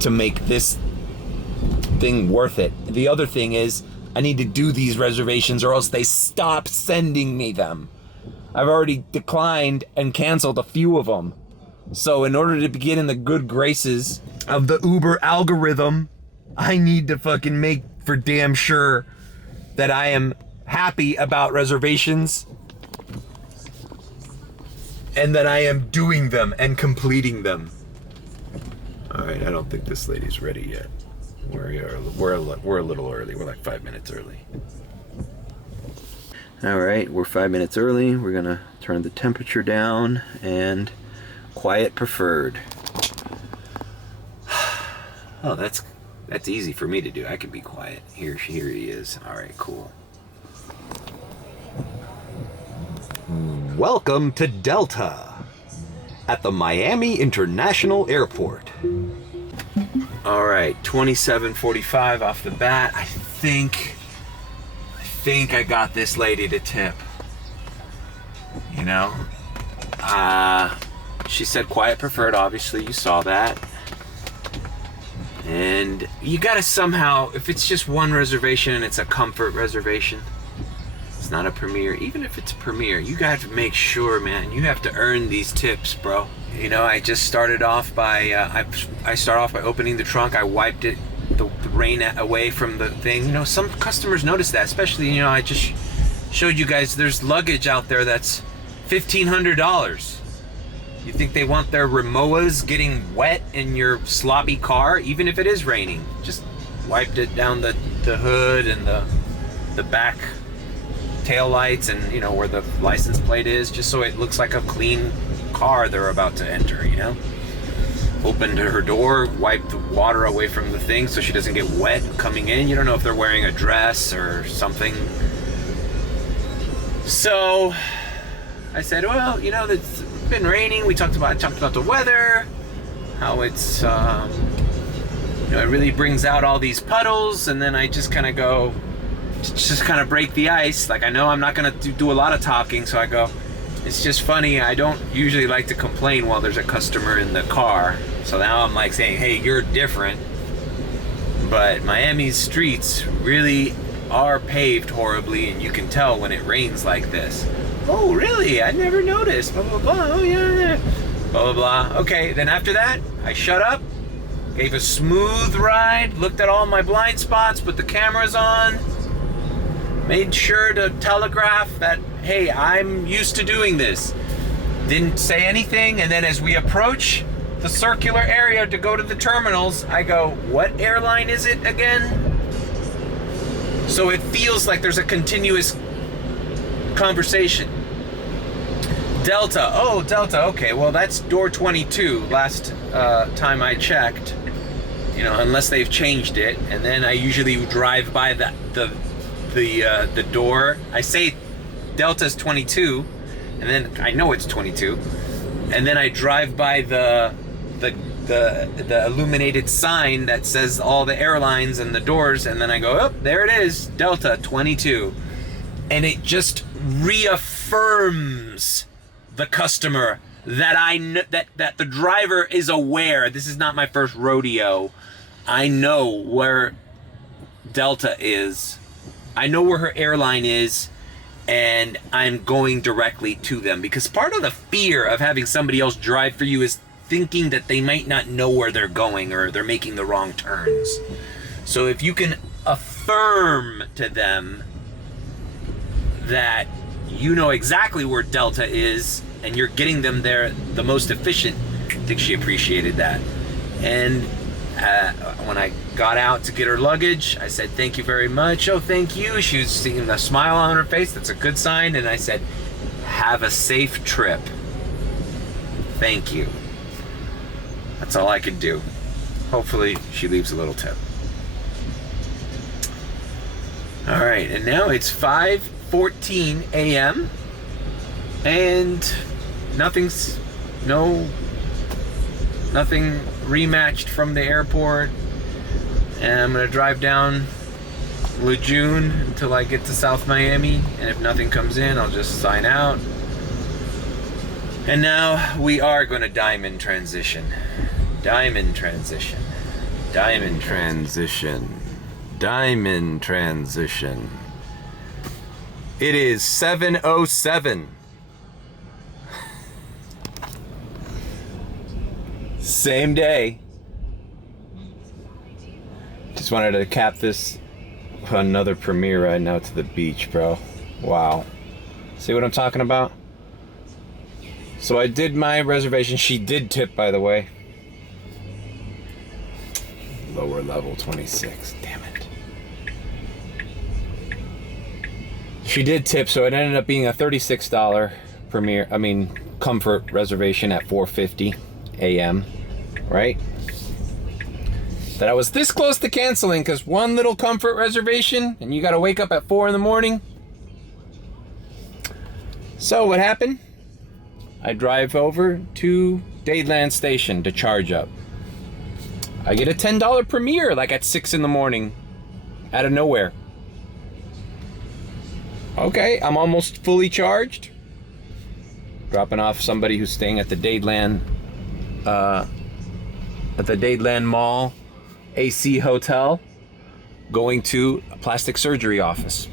to make this thing worth it. The other thing is, I need to do these reservations or else they stop sending me them. I've already declined and canceled a few of them. So in order to get in the good graces of the Uber algorithm, I need to fucking make for damn sure that I am happy about reservations and that I am doing them and completing them. All right, I don't think this lady's ready yet. We're a little early. We're like 5 minutes early. All right, we're 5 minutes early. We're gonna turn the temperature down and quiet preferred. Oh, that's easy for me to do. I can be quiet. Here he is. All right, cool. Welcome to Delta at the Miami International Airport. All right, 27:45 off the bat. I think I got this lady to tip. You know, she said quiet preferred. Obviously, you saw that. And you gotta somehow, if it's just one reservation and it's a comfort reservation, it's not a premier, even if it's a premier, you gotta make sure, man, you have to earn these tips, bro. You know, I just started off by, I start off by opening the trunk. I wiped it, the rain away from the thing. You know, some customers notice that, especially, you know, I just showed you guys there's luggage out there that's $1,500. You think they want their Rimowas getting wet in your sloppy car, even if it is raining? Just wiped it down the hood and the back tail lights and, you know, where the license plate is, just so it looks like a clean car they're about to enter, you know? Opened her door, wiped the water away from the thing so she doesn't get wet coming in. You don't know if they're wearing a dress or something. So I said, well, you know, it's been raining. I talked about the weather, how it's, you know, it really brings out all these puddles, and then I just kind of go, just kind of break the ice. Like, I know I'm not going to do a lot of talking, so I go, it's just funny, I don't usually like to complain while there's a customer in the car. So now I'm like saying, hey, you're different. But Miami's streets really are paved horribly, and you can tell when it rains like this. Oh, really? I never noticed. Blah, blah, blah. Oh, yeah. Blah, blah, blah. Okay, then after that, I shut up, gave a smooth ride, looked at all my blind spots, put the cameras on, made sure to telegraph that, hey, I'm used to doing this. Didn't say anything, and then as we approach the circular area to go to the terminals, I go, what airline is it again? So it feels like there's a continuous conversation. Delta. Oh, Delta. Okay, well that's door 22. Last time I checked, you know, unless they've changed it. And then I usually drive by the door. I say Delta's 22, and then I know it's 22, and then I drive by the illuminated sign that says all the airlines and the doors, and then I go, oh, there it is, Delta 22, and it just reaffirms the customer that that the driver is aware. This is not my first rodeo. I know where Delta is. I know where her airline is, and I'm going directly to them, because part of the fear of having somebody else drive for you is thinking that they might not know where they're going or they're making the wrong turns. So if you can affirm to them that you know exactly where Delta is and you're getting them there the most efficient, I think she appreciated that. And when I got out to get her luggage, I said, thank you very much. Oh, thank you. She was seeing a smile on her face. That's a good sign. And I said, have a safe trip. Thank you. That's all I could do. Hopefully she leaves a little tip. All right, and now it's 5:14 a.m. and nothing rematched from the airport. And I'm gonna drive down Lejeune until I get to South Miami, and if nothing comes in, I'll just sign out. And now we are gonna diamond transition. Diamond transition. Diamond transition. Diamond transition. It is 7:07. Same day. Just wanted to cap this. Another premiere ride now to the beach, bro. Wow. See what I'm talking about? So I did my reservation. She did tip, by the way. Lower level 26. Damn it. She did tip, so it ended up being a $36 comfort reservation at 4:50 a.m. Right? That I was this close to canceling because one little comfort reservation and you got to wake up at 4 in the morning. So what happened? I drive over to Dadeland Station to charge up. I get a $10 premiere like at 6 in the morning out of nowhere. Okay, I'm almost fully charged. Dropping off somebody who's staying at the Dadeland Mall AC Hotel, going to a plastic surgery office.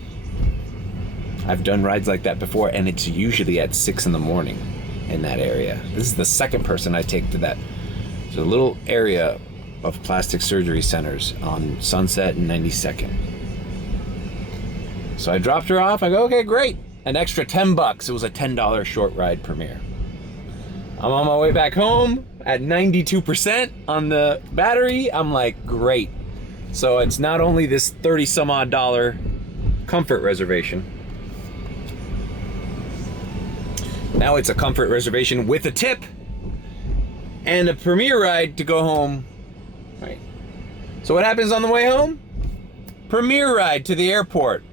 I've done rides like that before, and it's usually at 6 in the morning in that area. This is the second person I take to that. It's a little area of plastic surgery centers on Sunset and 92nd. So I dropped her off. I go, okay, great. An extra $10. It was a $10 short ride premiere. I'm on my way back home at 92% on the battery. I'm like, great. So it's not only this 30 some odd dollar comfort reservation. Now it's a comfort reservation with a tip and a premiere ride to go home. Right. So what happens on the way home? Premiere ride to the airport.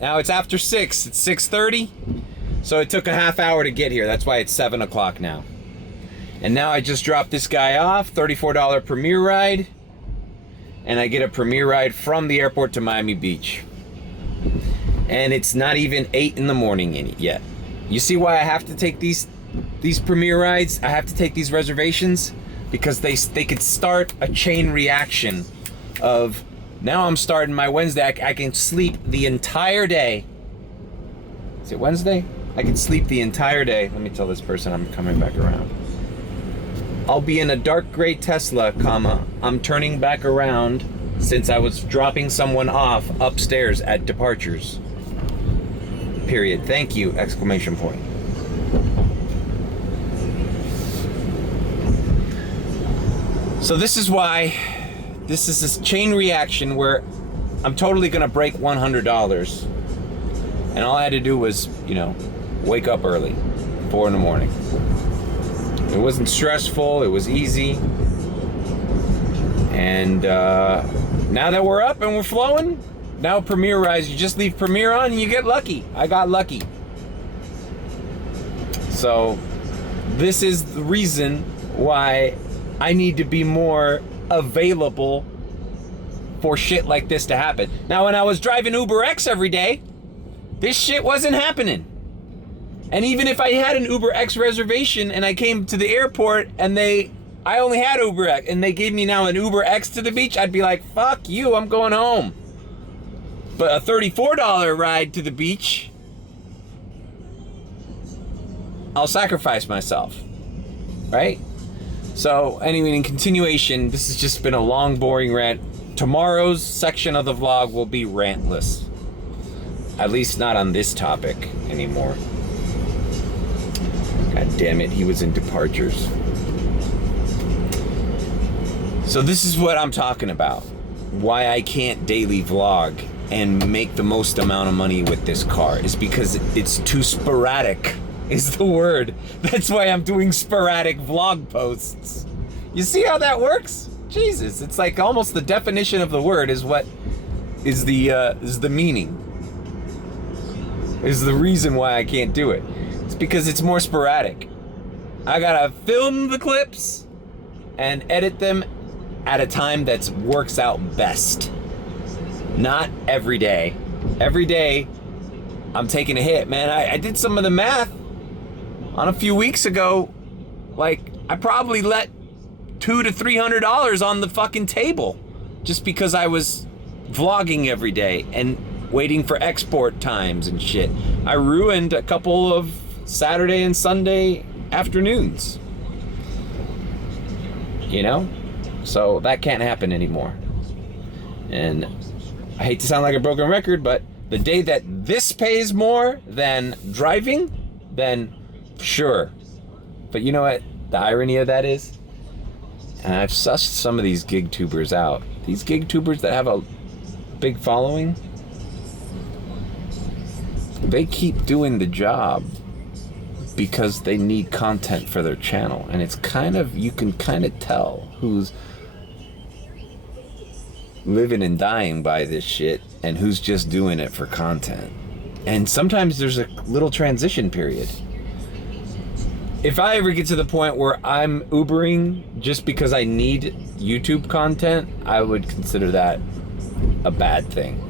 Now it's after 6. It's 6:30. So it took a half hour to get here. That's why it's 7 o'clock now. And now I just dropped this guy off, $34 premiere ride, and I get a premiere ride from the airport to Miami Beach. And it's not even 8 in the morning yet. You see why I have to take these premiere rides? I have to take these reservations because they could start a chain reaction of, now I'm starting my Wednesday, I can sleep the entire day. Is it Wednesday? I can sleep the entire day. Let me tell this person I'm coming back around. I'll be in a dark gray Tesla, I'm turning back around since I was dropping someone off upstairs at departures. Period. Thank you! Exclamation point. So this is why this is this chain reaction where I'm totally gonna break $100. And all I had to do was, wake up early. 4 in the morning. It wasn't stressful, it was easy. And now that we're up and we're flowing, now Premiere Rise, you just leave Premiere on and you get lucky. I got lucky. So this is the reason why I need to be more available for shit like this to happen. Now, when I was driving Uber X every day, this shit wasn't happening. And even if I had an Uber X reservation and I came to the airport and I only had Uber X and they gave me now an Uber X to the beach, I'd be like, fuck you, I'm going home. But a $34 ride to the beach, I'll sacrifice myself, right? So anyway, in continuation, this has just been a long, boring rant. Tomorrow's section of the vlog will be rantless. At least not on this topic anymore. God damn it, he was in departures. So this is what I'm talking about. Why I can't daily vlog and make the most amount of money with this car is because it's too sporadic is the word. That's why I'm doing sporadic vlog posts. You see how that works? Jesus, it's like almost the definition of the word is what is the meaning. Is the reason why I can't do it. It's because it's more sporadic. I gotta film the clips and edit them at a time that works out best. Not every day. Every day, I'm taking a hit, man. I did some of the math on a few weeks ago. Like, I probably let $200 to $300 on the fucking table just because I was vlogging every day and waiting for export times and shit. I ruined a couple of Saturday and Sunday afternoons. You know? So that can't happen anymore. And I hate to sound like a broken record, but the day that this pays more than driving, then sure. But you know what the irony of that is? And I've sussed some of these gig tubers out. These gig tubers that have a big following, they keep doing the job because they need content for their channel. And it's kind of, you can kind of tell who's living and dying by this shit and who's just doing it for content. And sometimes there's a little transition period. If I ever get to the point where I'm Ubering just because I need YouTube content, I would consider that a bad thing.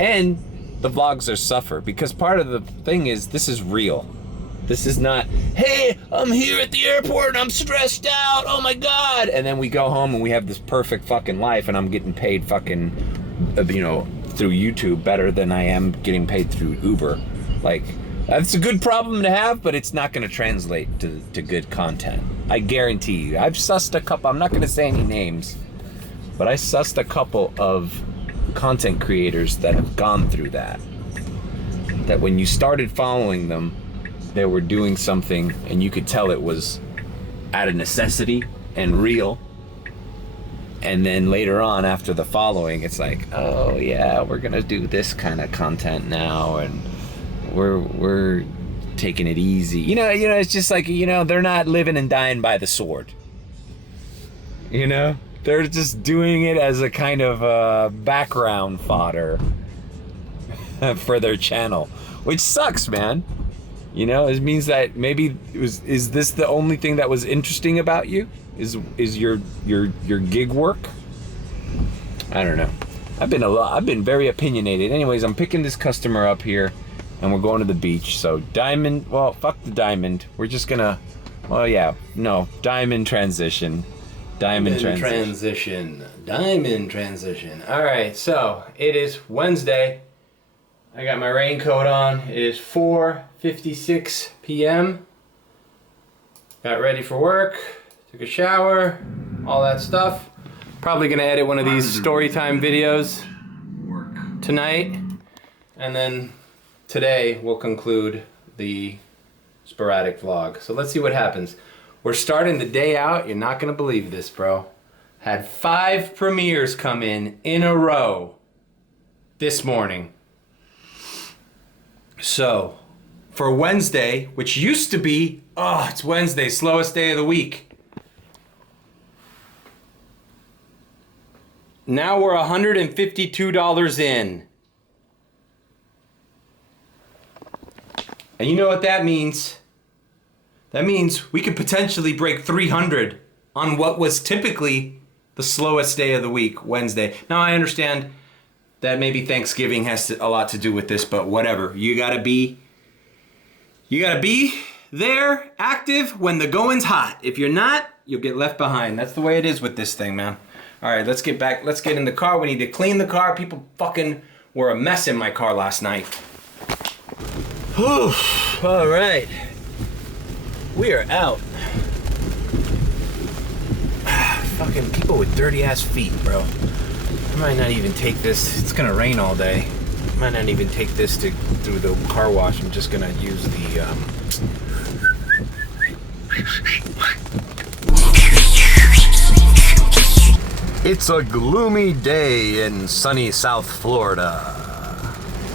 And the vlogs are suffer because part of the thing is this is real. This is not, hey, I'm here at the airport and I'm stressed out, oh my God. And then we go home and we have this perfect fucking life and I'm getting paid fucking, through YouTube better than I am getting paid through Uber. Like, that's a good problem to have, but it's not going to translate to good content. I guarantee you. I've sussed a couple, I'm not going to say any names, but I sussed a couple of content creators that have gone through that. That when you started following them, they were doing something and you could tell it was out of necessity and real. And then later on after the following, it's like, oh yeah, we're going to do this kind of content now and we're taking it easy. You know, it's just like, they're not living and dying by the sword. They're just doing it as a kind of background fodder for their channel, which sucks, man. It means that maybe is this the only thing that was interesting about you? Is your gig work? I don't know. I've been very opinionated. Anyways, I'm picking this customer up here and we're going to the beach. So diamond, well, fuck the diamond. We're just gonna, diamond transition. Diamond transition. All right, so it is Wednesday. I got my raincoat on. It is 4:56 p.m. Got ready for work. Took a shower. All that stuff. Probably gonna edit one of these story time videos tonight. And then today we'll conclude the sporadic vlog. So let's see what happens. We're starting the day out. You're not gonna believe this, bro. Had 5 premieres come in a row this morning. So for Wednesday, which used to be, it's Wednesday, slowest day of the week. Now we're $152 in. And you know what that means? That means we could potentially break 300 on what was typically the slowest day of the week, Wednesday. Now I understand that maybe Thanksgiving has a lot to do with this, but whatever. You gotta be there, active, when the going's hot. If you're not, you'll get left behind. That's the way it is with this thing, man. All right, let's get back. Let's get in the car. We need to clean the car. People fucking were a mess in my car last night. Whew. All right. We are out. Fucking people with dirty ass feet, bro. I might not even take this. It's gonna rain all day. I might not even take this through the car wash. I'm just gonna use the It's a gloomy day in sunny South Florida.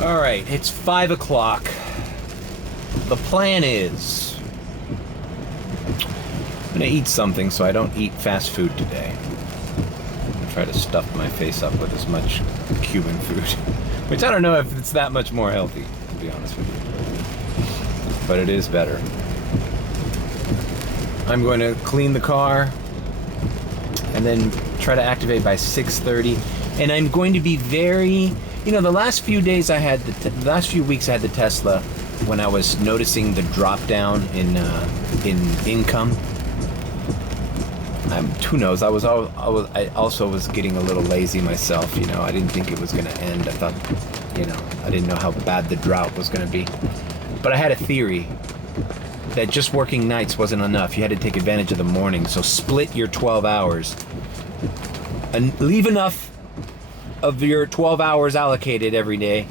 All right, it's 5 o'clock. The plan is I'm gonna eat something so I don't eat fast food today. I'm gonna try to stuff my face up with as much Cuban food, which I don't know if it's that much more healthy, to be honest with you. But it is better. I'm going to clean the car and then try to activate by 6:30. And I'm going to be very, the last few days I had, the last few weeks I had the Tesla when I was noticing the drop down in income. Who knows? I also was getting a little lazy myself. I didn't think it was going to end. I thought, I didn't know how bad the drought was going to be. But I had a theory that just working nights wasn't enough. You had to take advantage of the morning. So split your 12 hours and leave enough of your 12 hours allocated every day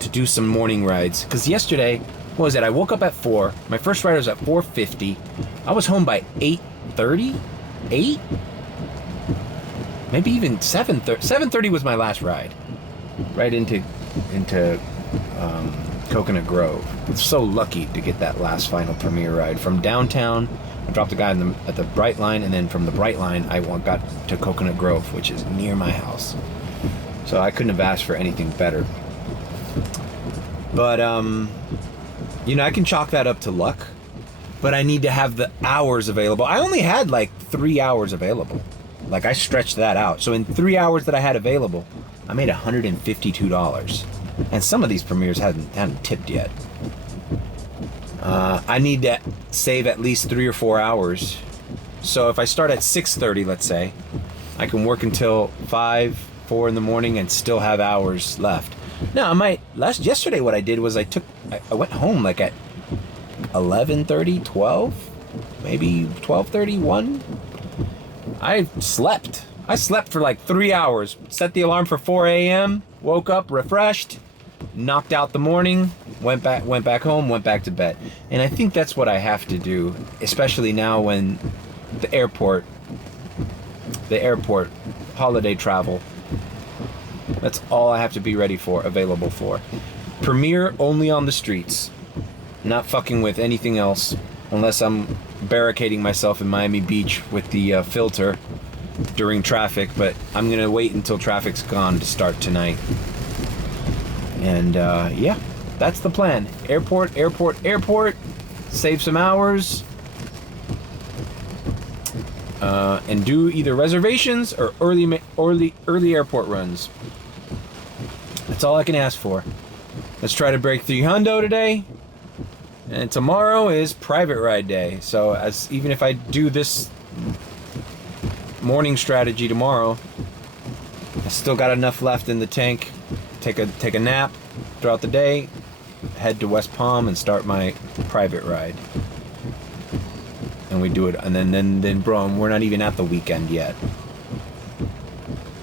to do some morning rides. Because yesterday, what was it? I woke up at 4. My first ride was at 4:50. I was home by 8:30? 8? Maybe even 7:30. 7:30 was my last ride. Right into Coconut Grove. I'm so lucky to get that last final premiere ride. From downtown, I dropped a guy at the Bright Line, and then from the Bright Line, I got to Coconut Grove, which is near my house. So I couldn't have asked for anything better. But, I can chalk that up to luck, but I need to have the hours available. I only had like 3 hours available. Like I stretched that out. So in 3 hours that I had available, I made $152. And some of these premieres hadn't tipped yet. I need to save at least 3 or 4 hours. So if I start at 6:30, let's say, I can work until 4 in the morning and still have hours left. Now, yesterday what I did was I went home like at 11:30, 12, maybe 12:30, 1. I slept for like 3 hours. Set the alarm for 4 a.m., woke up refreshed, knocked out the morning, went back home, went back to bed. And I think that's what I have to do, especially now when the airport holiday travel. That's all I have to be available for. Premiere only on the streets. Not fucking with anything else, unless I'm barricading myself in Miami Beach with the filter during traffic, but I'm gonna wait until traffic's gone to start tonight. And that's the plan. Airport, save some hours, and do either reservations or early airport runs. That's all I can ask for. Let's try to break 300 today. And tomorrow is private ride day. So even if I do this morning strategy tomorrow, I still got enough left in the tank. Take a nap throughout the day, head to West Palm and start my private ride. And we do it, and then bro, we're not even at the weekend yet.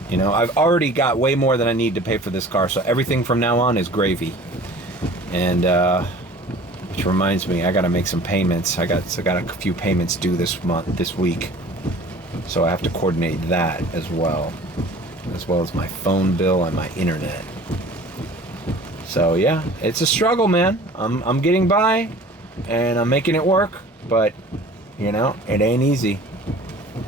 I've already got way more than I need to pay for this car, so everything from now on is gravy. And which reminds me, I gotta make some payments. I got a few payments due this week, so I have to coordinate that as well as my phone bill and my internet. So yeah, it's a struggle, man. I'm getting by, and I'm making it work, but you know, it ain't easy.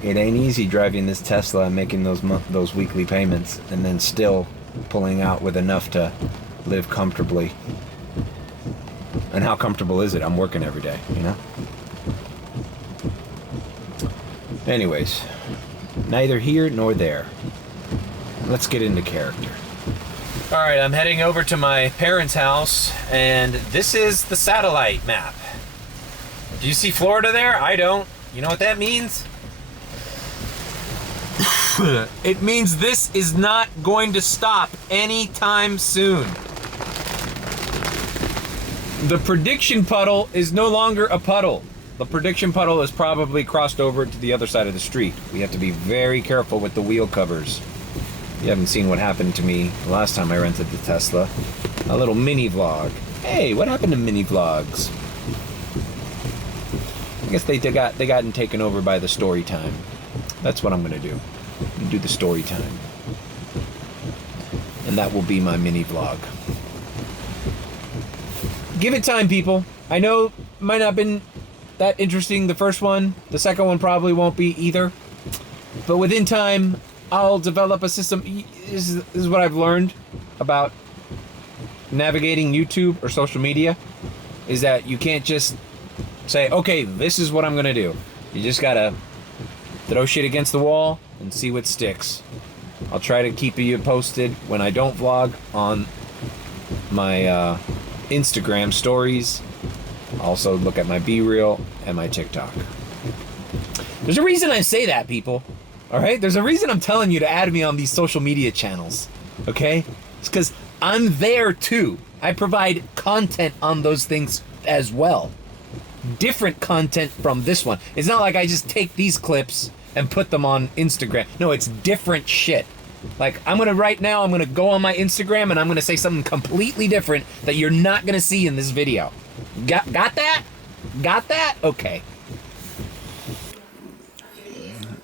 It ain't easy driving this Tesla and making those weekly payments, and then still pulling out with enough to live comfortably. And how comfortable is it? I'm working every day, you know? Anyways, neither here nor there. Let's get into character. All right, I'm heading over to my parents' house, and this is the satellite map. Do you see Florida there? I don't. You know what that means? It means this is not going to stop anytime soon. The prediction puddle is no longer a puddle. The prediction puddle has probably crossed over to the other side of the street. We have to be very careful with the wheel covers. You haven't seen what happened to me the last time I rented the Tesla. A little mini vlog. Hey, what happened to mini vlogs? I guess they gotten taken over by the story time. That's what I'm gonna do. Do the story time. And that will be my mini vlog. Give it time, people. I know it might not have been that interesting, the first one. The second one probably won't be either. But within time, I'll develop a system. This is what I've learned about navigating YouTube or social media, is that you can't just say, okay, this is what I'm gonna do. You just gotta throw shit against the wall and see what sticks. I'll try to keep you posted when I don't vlog on my Instagram stories. Also look at my B-Reel and my TikTok. There's a reason I say that, people. All right? There's a reason I'm telling you to add me on these social media channels. Okay? It's because I'm there too. I provide content on those things as well. Different content from this one. It's not like I just take these clips and put them on Instagram. No, it's different shit. Like, I'm gonna go on my Instagram and I'm gonna say something completely different that you're not gonna see in this video. Got that? Got that? Okay.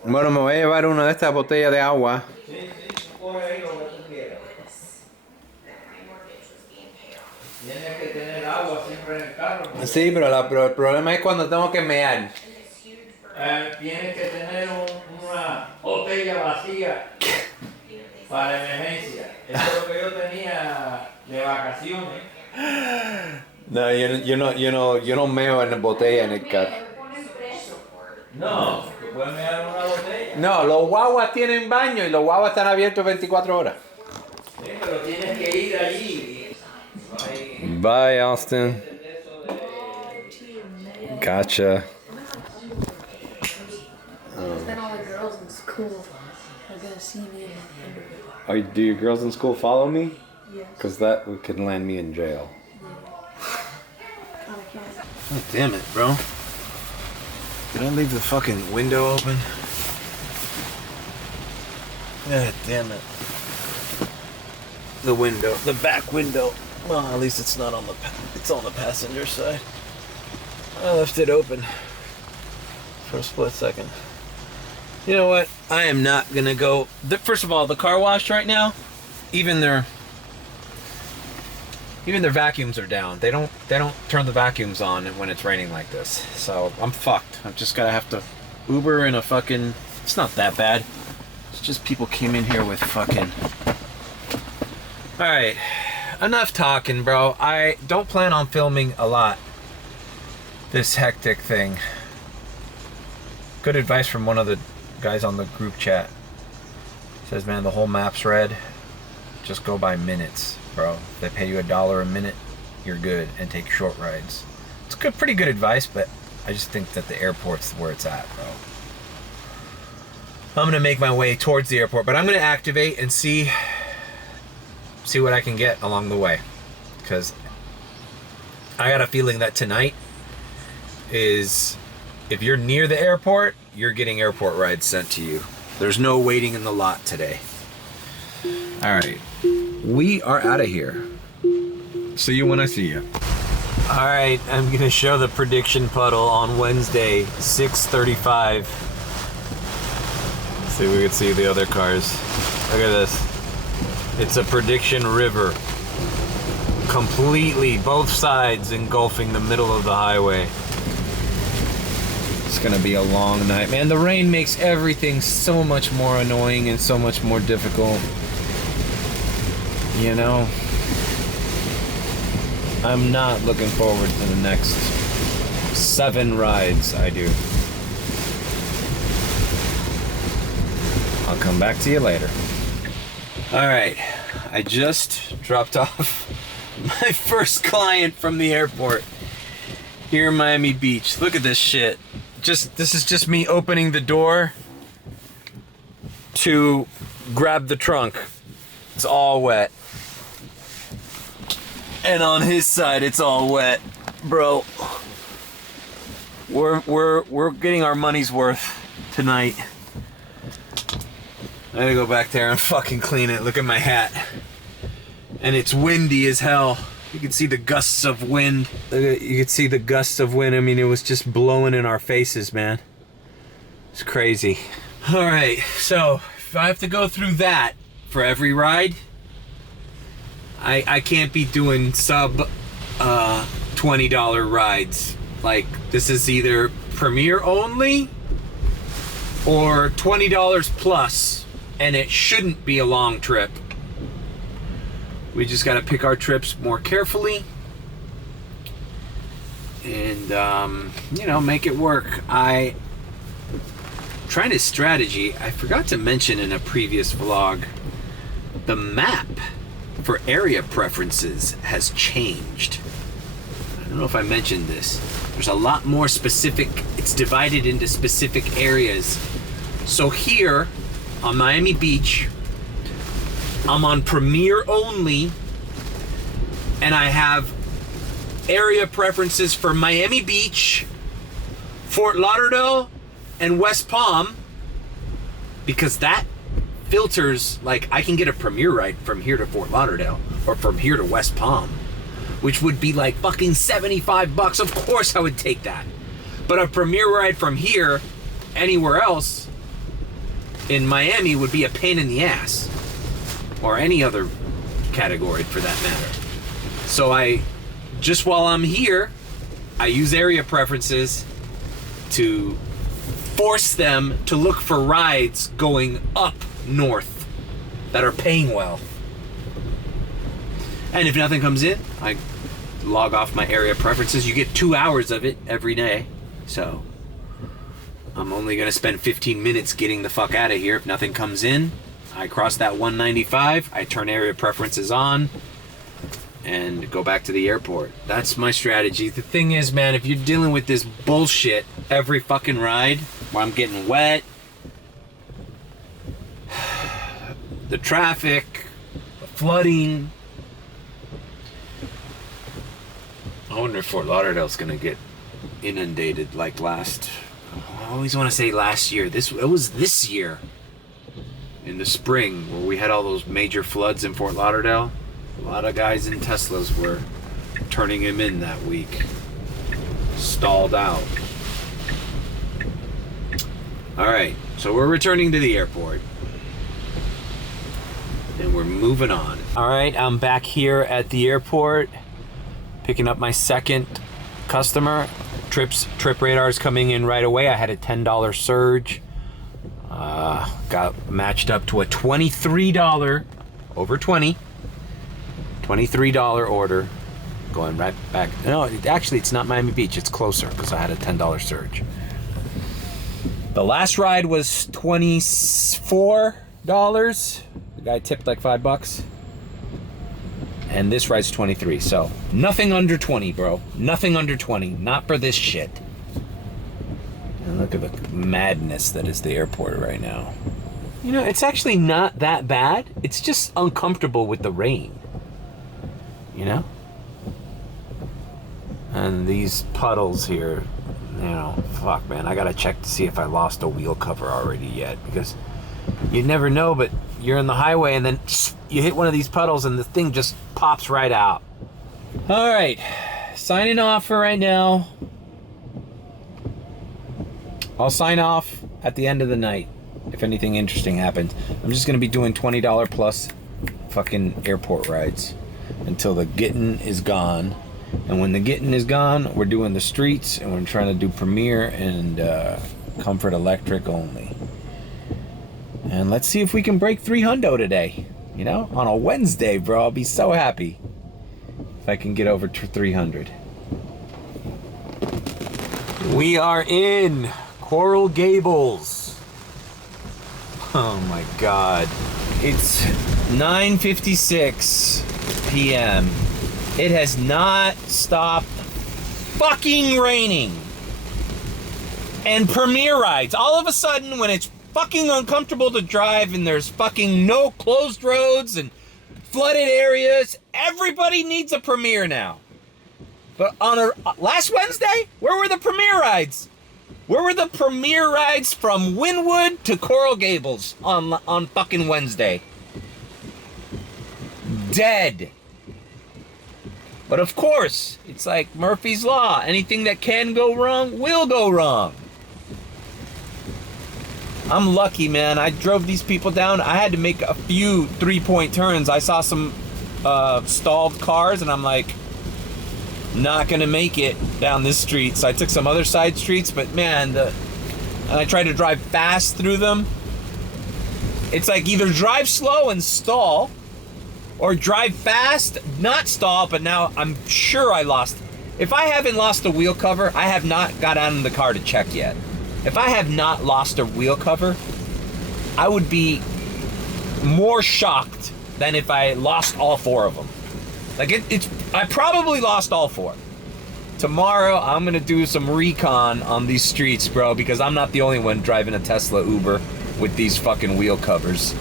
Bueno, me voy a llevar una de estas botellas de agua. Sí, pero el problema es cuando tengo que mear. Tienes que tener una botella vacía para emergencia. Eso es lo que yo tenía de vacaciones. No, yo no meo en la botella en el carro. No, tú puedes mear una botella. No, los guaguas tienen baño y los guaguas están abiertos 24 horas. Sí, pero tienes que ir allí. Bye, Austin. Gotcha. Then all the girls in school are gonna see me. Do your girls in school follow me? Yes. Because that could land me in jail. Oh, damn it, bro. Did I leave the fucking window open? God damn it. The back window. Well, at least it's not on it's on the passenger side. I left it open for a split second. You know what? I am not gonna go. First of all, the car wash right now, even their vacuums are down. They don't turn the vacuums on when it's raining like this. So I'm fucked. I'm just gonna have to Uber in a fucking. It's not that bad. It's just people came in here with fucking. All right, enough talking, bro. I don't plan on filming a lot. This hectic thing. Good advice from one of the guys on the group chat. Says, man, the whole map's red. Just go by minutes, bro. If they pay you $1 a minute, you're good, and take short rides. It's good, pretty good advice, but I just think that the airport's where it's at, bro. I'm gonna make my way towards the airport, but I'm gonna activate and see what I can get along the way, because I got a feeling that tonight is, if you're near the airport, you're getting airport rides sent to you. There's no waiting in the lot today. All right, we are out of here. See you when I see you. All right, I'm gonna show the prediction puddle on Wednesday, 6:35. See if we can see the other cars. Look at this. It's a prediction river. completely, both sides engulfing the middle of the highway. It's gonna be a long night, man. The rain makes everything so much more annoying and so much more difficult. You know, I'm not looking forward to the next 7 rides I do. I'll come back to you later. All right, I just dropped off my first client from the airport here in Miami Beach. Look at this shit. This is just me opening the door to grab the trunk. It's all wet. And on his side, it's all wet, bro. We're getting our money's worth tonight. I gotta go back there and fucking clean it. Look at my hat. And it's windy as hell. You can see the gusts of wind. You can see the gusts of wind. I mean, it was just blowing in our faces, man. It's crazy. All right, so if I have to go through that for every ride, I can't be doing sub $20 rides. Like, this is either Premier only or $20 plus, and it shouldn't be a long trip. We just gotta pick our trips more carefully and, you know, make it work. Trying this strategy, I forgot to mention in a previous vlog, the map for area preferences has changed. I don't know if I mentioned this. There's a lot more specific, it's divided into specific areas. So here on Miami Beach, I'm on Premier only, and I have area preferences for Miami Beach, Fort Lauderdale, and West Palm, because that filters, like, I can get a Premier ride from here to Fort Lauderdale or from here to West Palm, which would be like fucking $75. Of course I would take that. But a Premier ride from here anywhere else in Miami would be a pain in the ass, or any other category for that matter. So just while I'm here, I use area preferences to force them to look for rides going up north that are paying well. And if nothing comes in, I log off my area preferences. You get 2 hours of it every day. So I'm only gonna spend 15 minutes getting the fuck out of here. If nothing comes in, I cross that 195, I turn area preferences on, and go back to the airport. That's my strategy. The thing is, man, if you're dealing with this bullshit every fucking ride, where I'm getting wet, the traffic, the flooding, I wonder if Fort Lauderdale's gonna get inundated like last, I always want to say last year. It was this year in the spring where we had all those major floods in Fort Lauderdale. A lot of guys in Teslas were turning him in that week. Stalled out. All right, so we're returning to the airport. And we're moving on. All right, I'm back here at the airport, picking up my second customer. Trip radar's coming in right away. I had a $10 surge. Got matched up to a $23, over 20, $23 order, going right back. No, actually it's not Miami Beach, it's closer because I had a $10 surge. The last ride was $24. The guy tipped like $5. And this ride's 23, so nothing under 20, bro. Nothing under 20, not for this shit. And look at the madness that is the airport right now. You know, it's actually not that bad. It's just uncomfortable with the rain. You know? And these puddles here, you know, fuck, man. I gotta check to see if I lost a wheel cover already yet, because you never know, but you're on the highway and then you hit one of these puddles and the thing just pops right out. All right, signing off for right now. I'll sign off at the end of the night if anything interesting happens. I'm just gonna be doing $20 plus fucking airport rides. until the getting is gone. And when the getting is gone, we're doing the streets, and we're trying to do Premier and Comfort Electric only. And let's see if we can break 300 today. You know, on a Wednesday, bro. I'll be so happy if I can get over to 300. We are in Coral Gables. Oh my God. It's 9:56 p.m. It has not stopped fucking raining. And Premier rides. All of a sudden, when it's fucking uncomfortable to drive and there's fucking no closed roads and flooded areas, everybody needs a Premier now. But on last Wednesday, where were the Premier rides? Where were the Premier rides from Wynwood to Coral Gables on fucking Wednesday? Dead. But of course, it's like Murphy's Law. Anything that can go wrong will go wrong. I'm lucky, man. I drove these people down. I had to make a few 3-point turns. I saw some stalled cars, and I'm like, not gonna make it down this street. So I took some other side streets, but man, and I tried to drive fast through them. It's like either drive slow and stall, or drive fast, not stall, but now I'm sure I lost. If I haven't lost a wheel cover, I have not got out of the car to check yet. If I have not lost a wheel cover, I would be more shocked than if I lost all 4 of them. Like I probably lost all 4. Tomorrow, I'm gonna do some recon on these streets, bro, because I'm not the only one driving a Tesla Uber with these fucking wheel covers.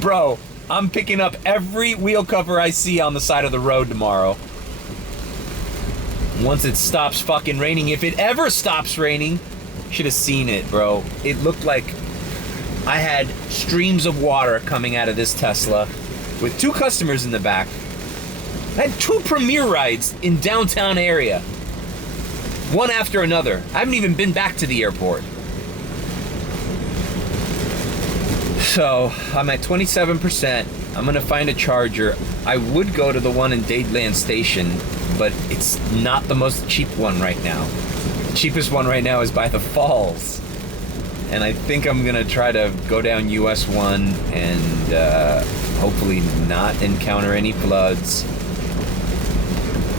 Bro, I'm picking up every wheel cover I see on the side of the road tomorrow. Once it stops fucking raining, if it ever stops raining, should have seen it, bro. It looked like I had streams of water coming out of this Tesla with 2 customers in the back. I had 2 Premier rides in downtown area. One after another. I haven't even been back to the airport. So, I'm at 27%. I'm gonna find a charger. I would go to the one in Dadeland Station, but it's not the most cheap one right now. The cheapest one right now is by the falls. And I think I'm gonna try to go down US 1 and hopefully not encounter any floods.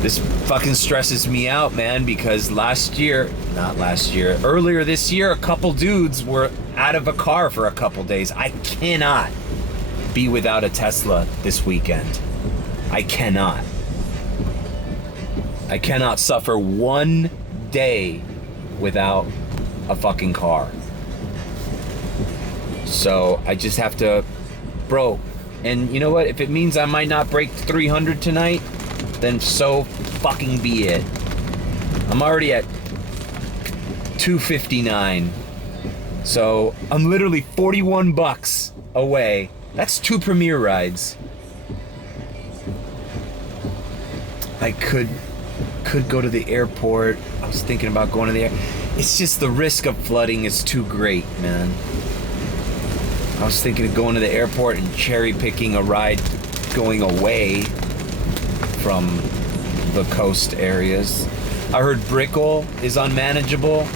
This fucking stresses me out, man, because earlier this year, a couple dudes were out of a car for a couple days. I cannot be without a Tesla this weekend. I cannot. I cannot suffer one day without a fucking car. So I just have to, bro. And you know what? If it means I might not break 300 tonight, then so fucking be it. I'm already at 259. So I'm literally 41 bucks away. That's 2 Premier rides. I could go to the airport. I was thinking about going to the airport. It's just the risk of flooding is too great, man. I was thinking of going to the airport and cherry picking a ride going away from the coast areas. I heard Brickell is unmanageable.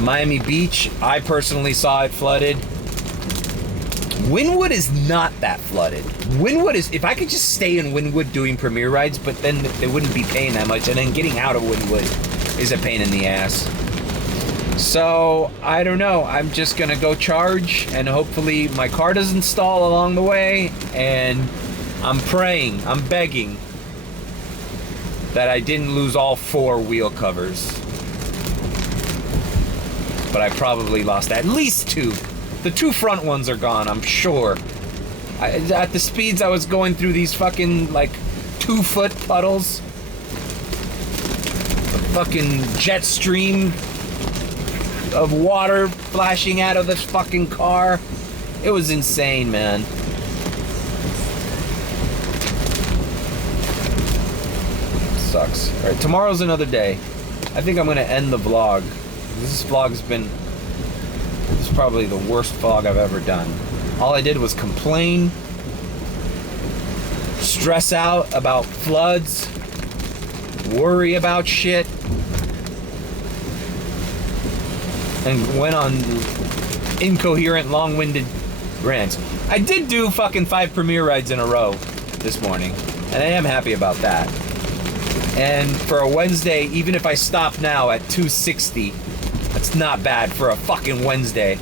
Miami Beach, I personally saw it flooded. Wynwood is not that flooded. Wynwood is, if I could just stay in Wynwood doing Premier rides, but then they wouldn't be paying that much, and then getting out of Wynwood is a pain in the ass. So, I don't know. I'm just gonna go charge, and hopefully my car doesn't stall along the way, and I'm praying, I'm begging that I didn't lose all 4 wheel covers. But I probably lost at least 2. The 2 front ones are gone, I'm sure. At the speeds I was going through these fucking, like, 2-foot puddles. The fucking jet stream of water flashing out of this fucking car. It was insane, man. Sucks. Alright, tomorrow's another day. I think I'm gonna end the vlog. This vlog's been... This is probably the worst vlog I've ever done. All I did was complain stress out about floods, worry about shit, and went on incoherent, long-winded rants. I did do fucking 5 premiere rides in a row this morning, and I am happy about that. And for a Wednesday, even if I stop now at 260, that's not bad for a fucking Wednesday.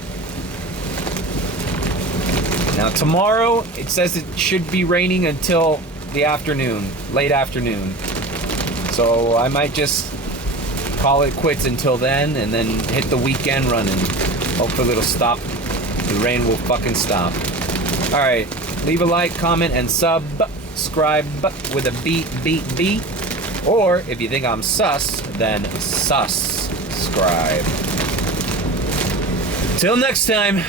Now tomorrow, it says it should be raining until the afternoon, late afternoon. So I might just call it quits until then and then hit the weekend running. Hopefully it'll stop. The rain will fucking stop. Alright, leave a like, comment, and subscribe with a B. Or if you think I'm sus, then subscribe. Till next time.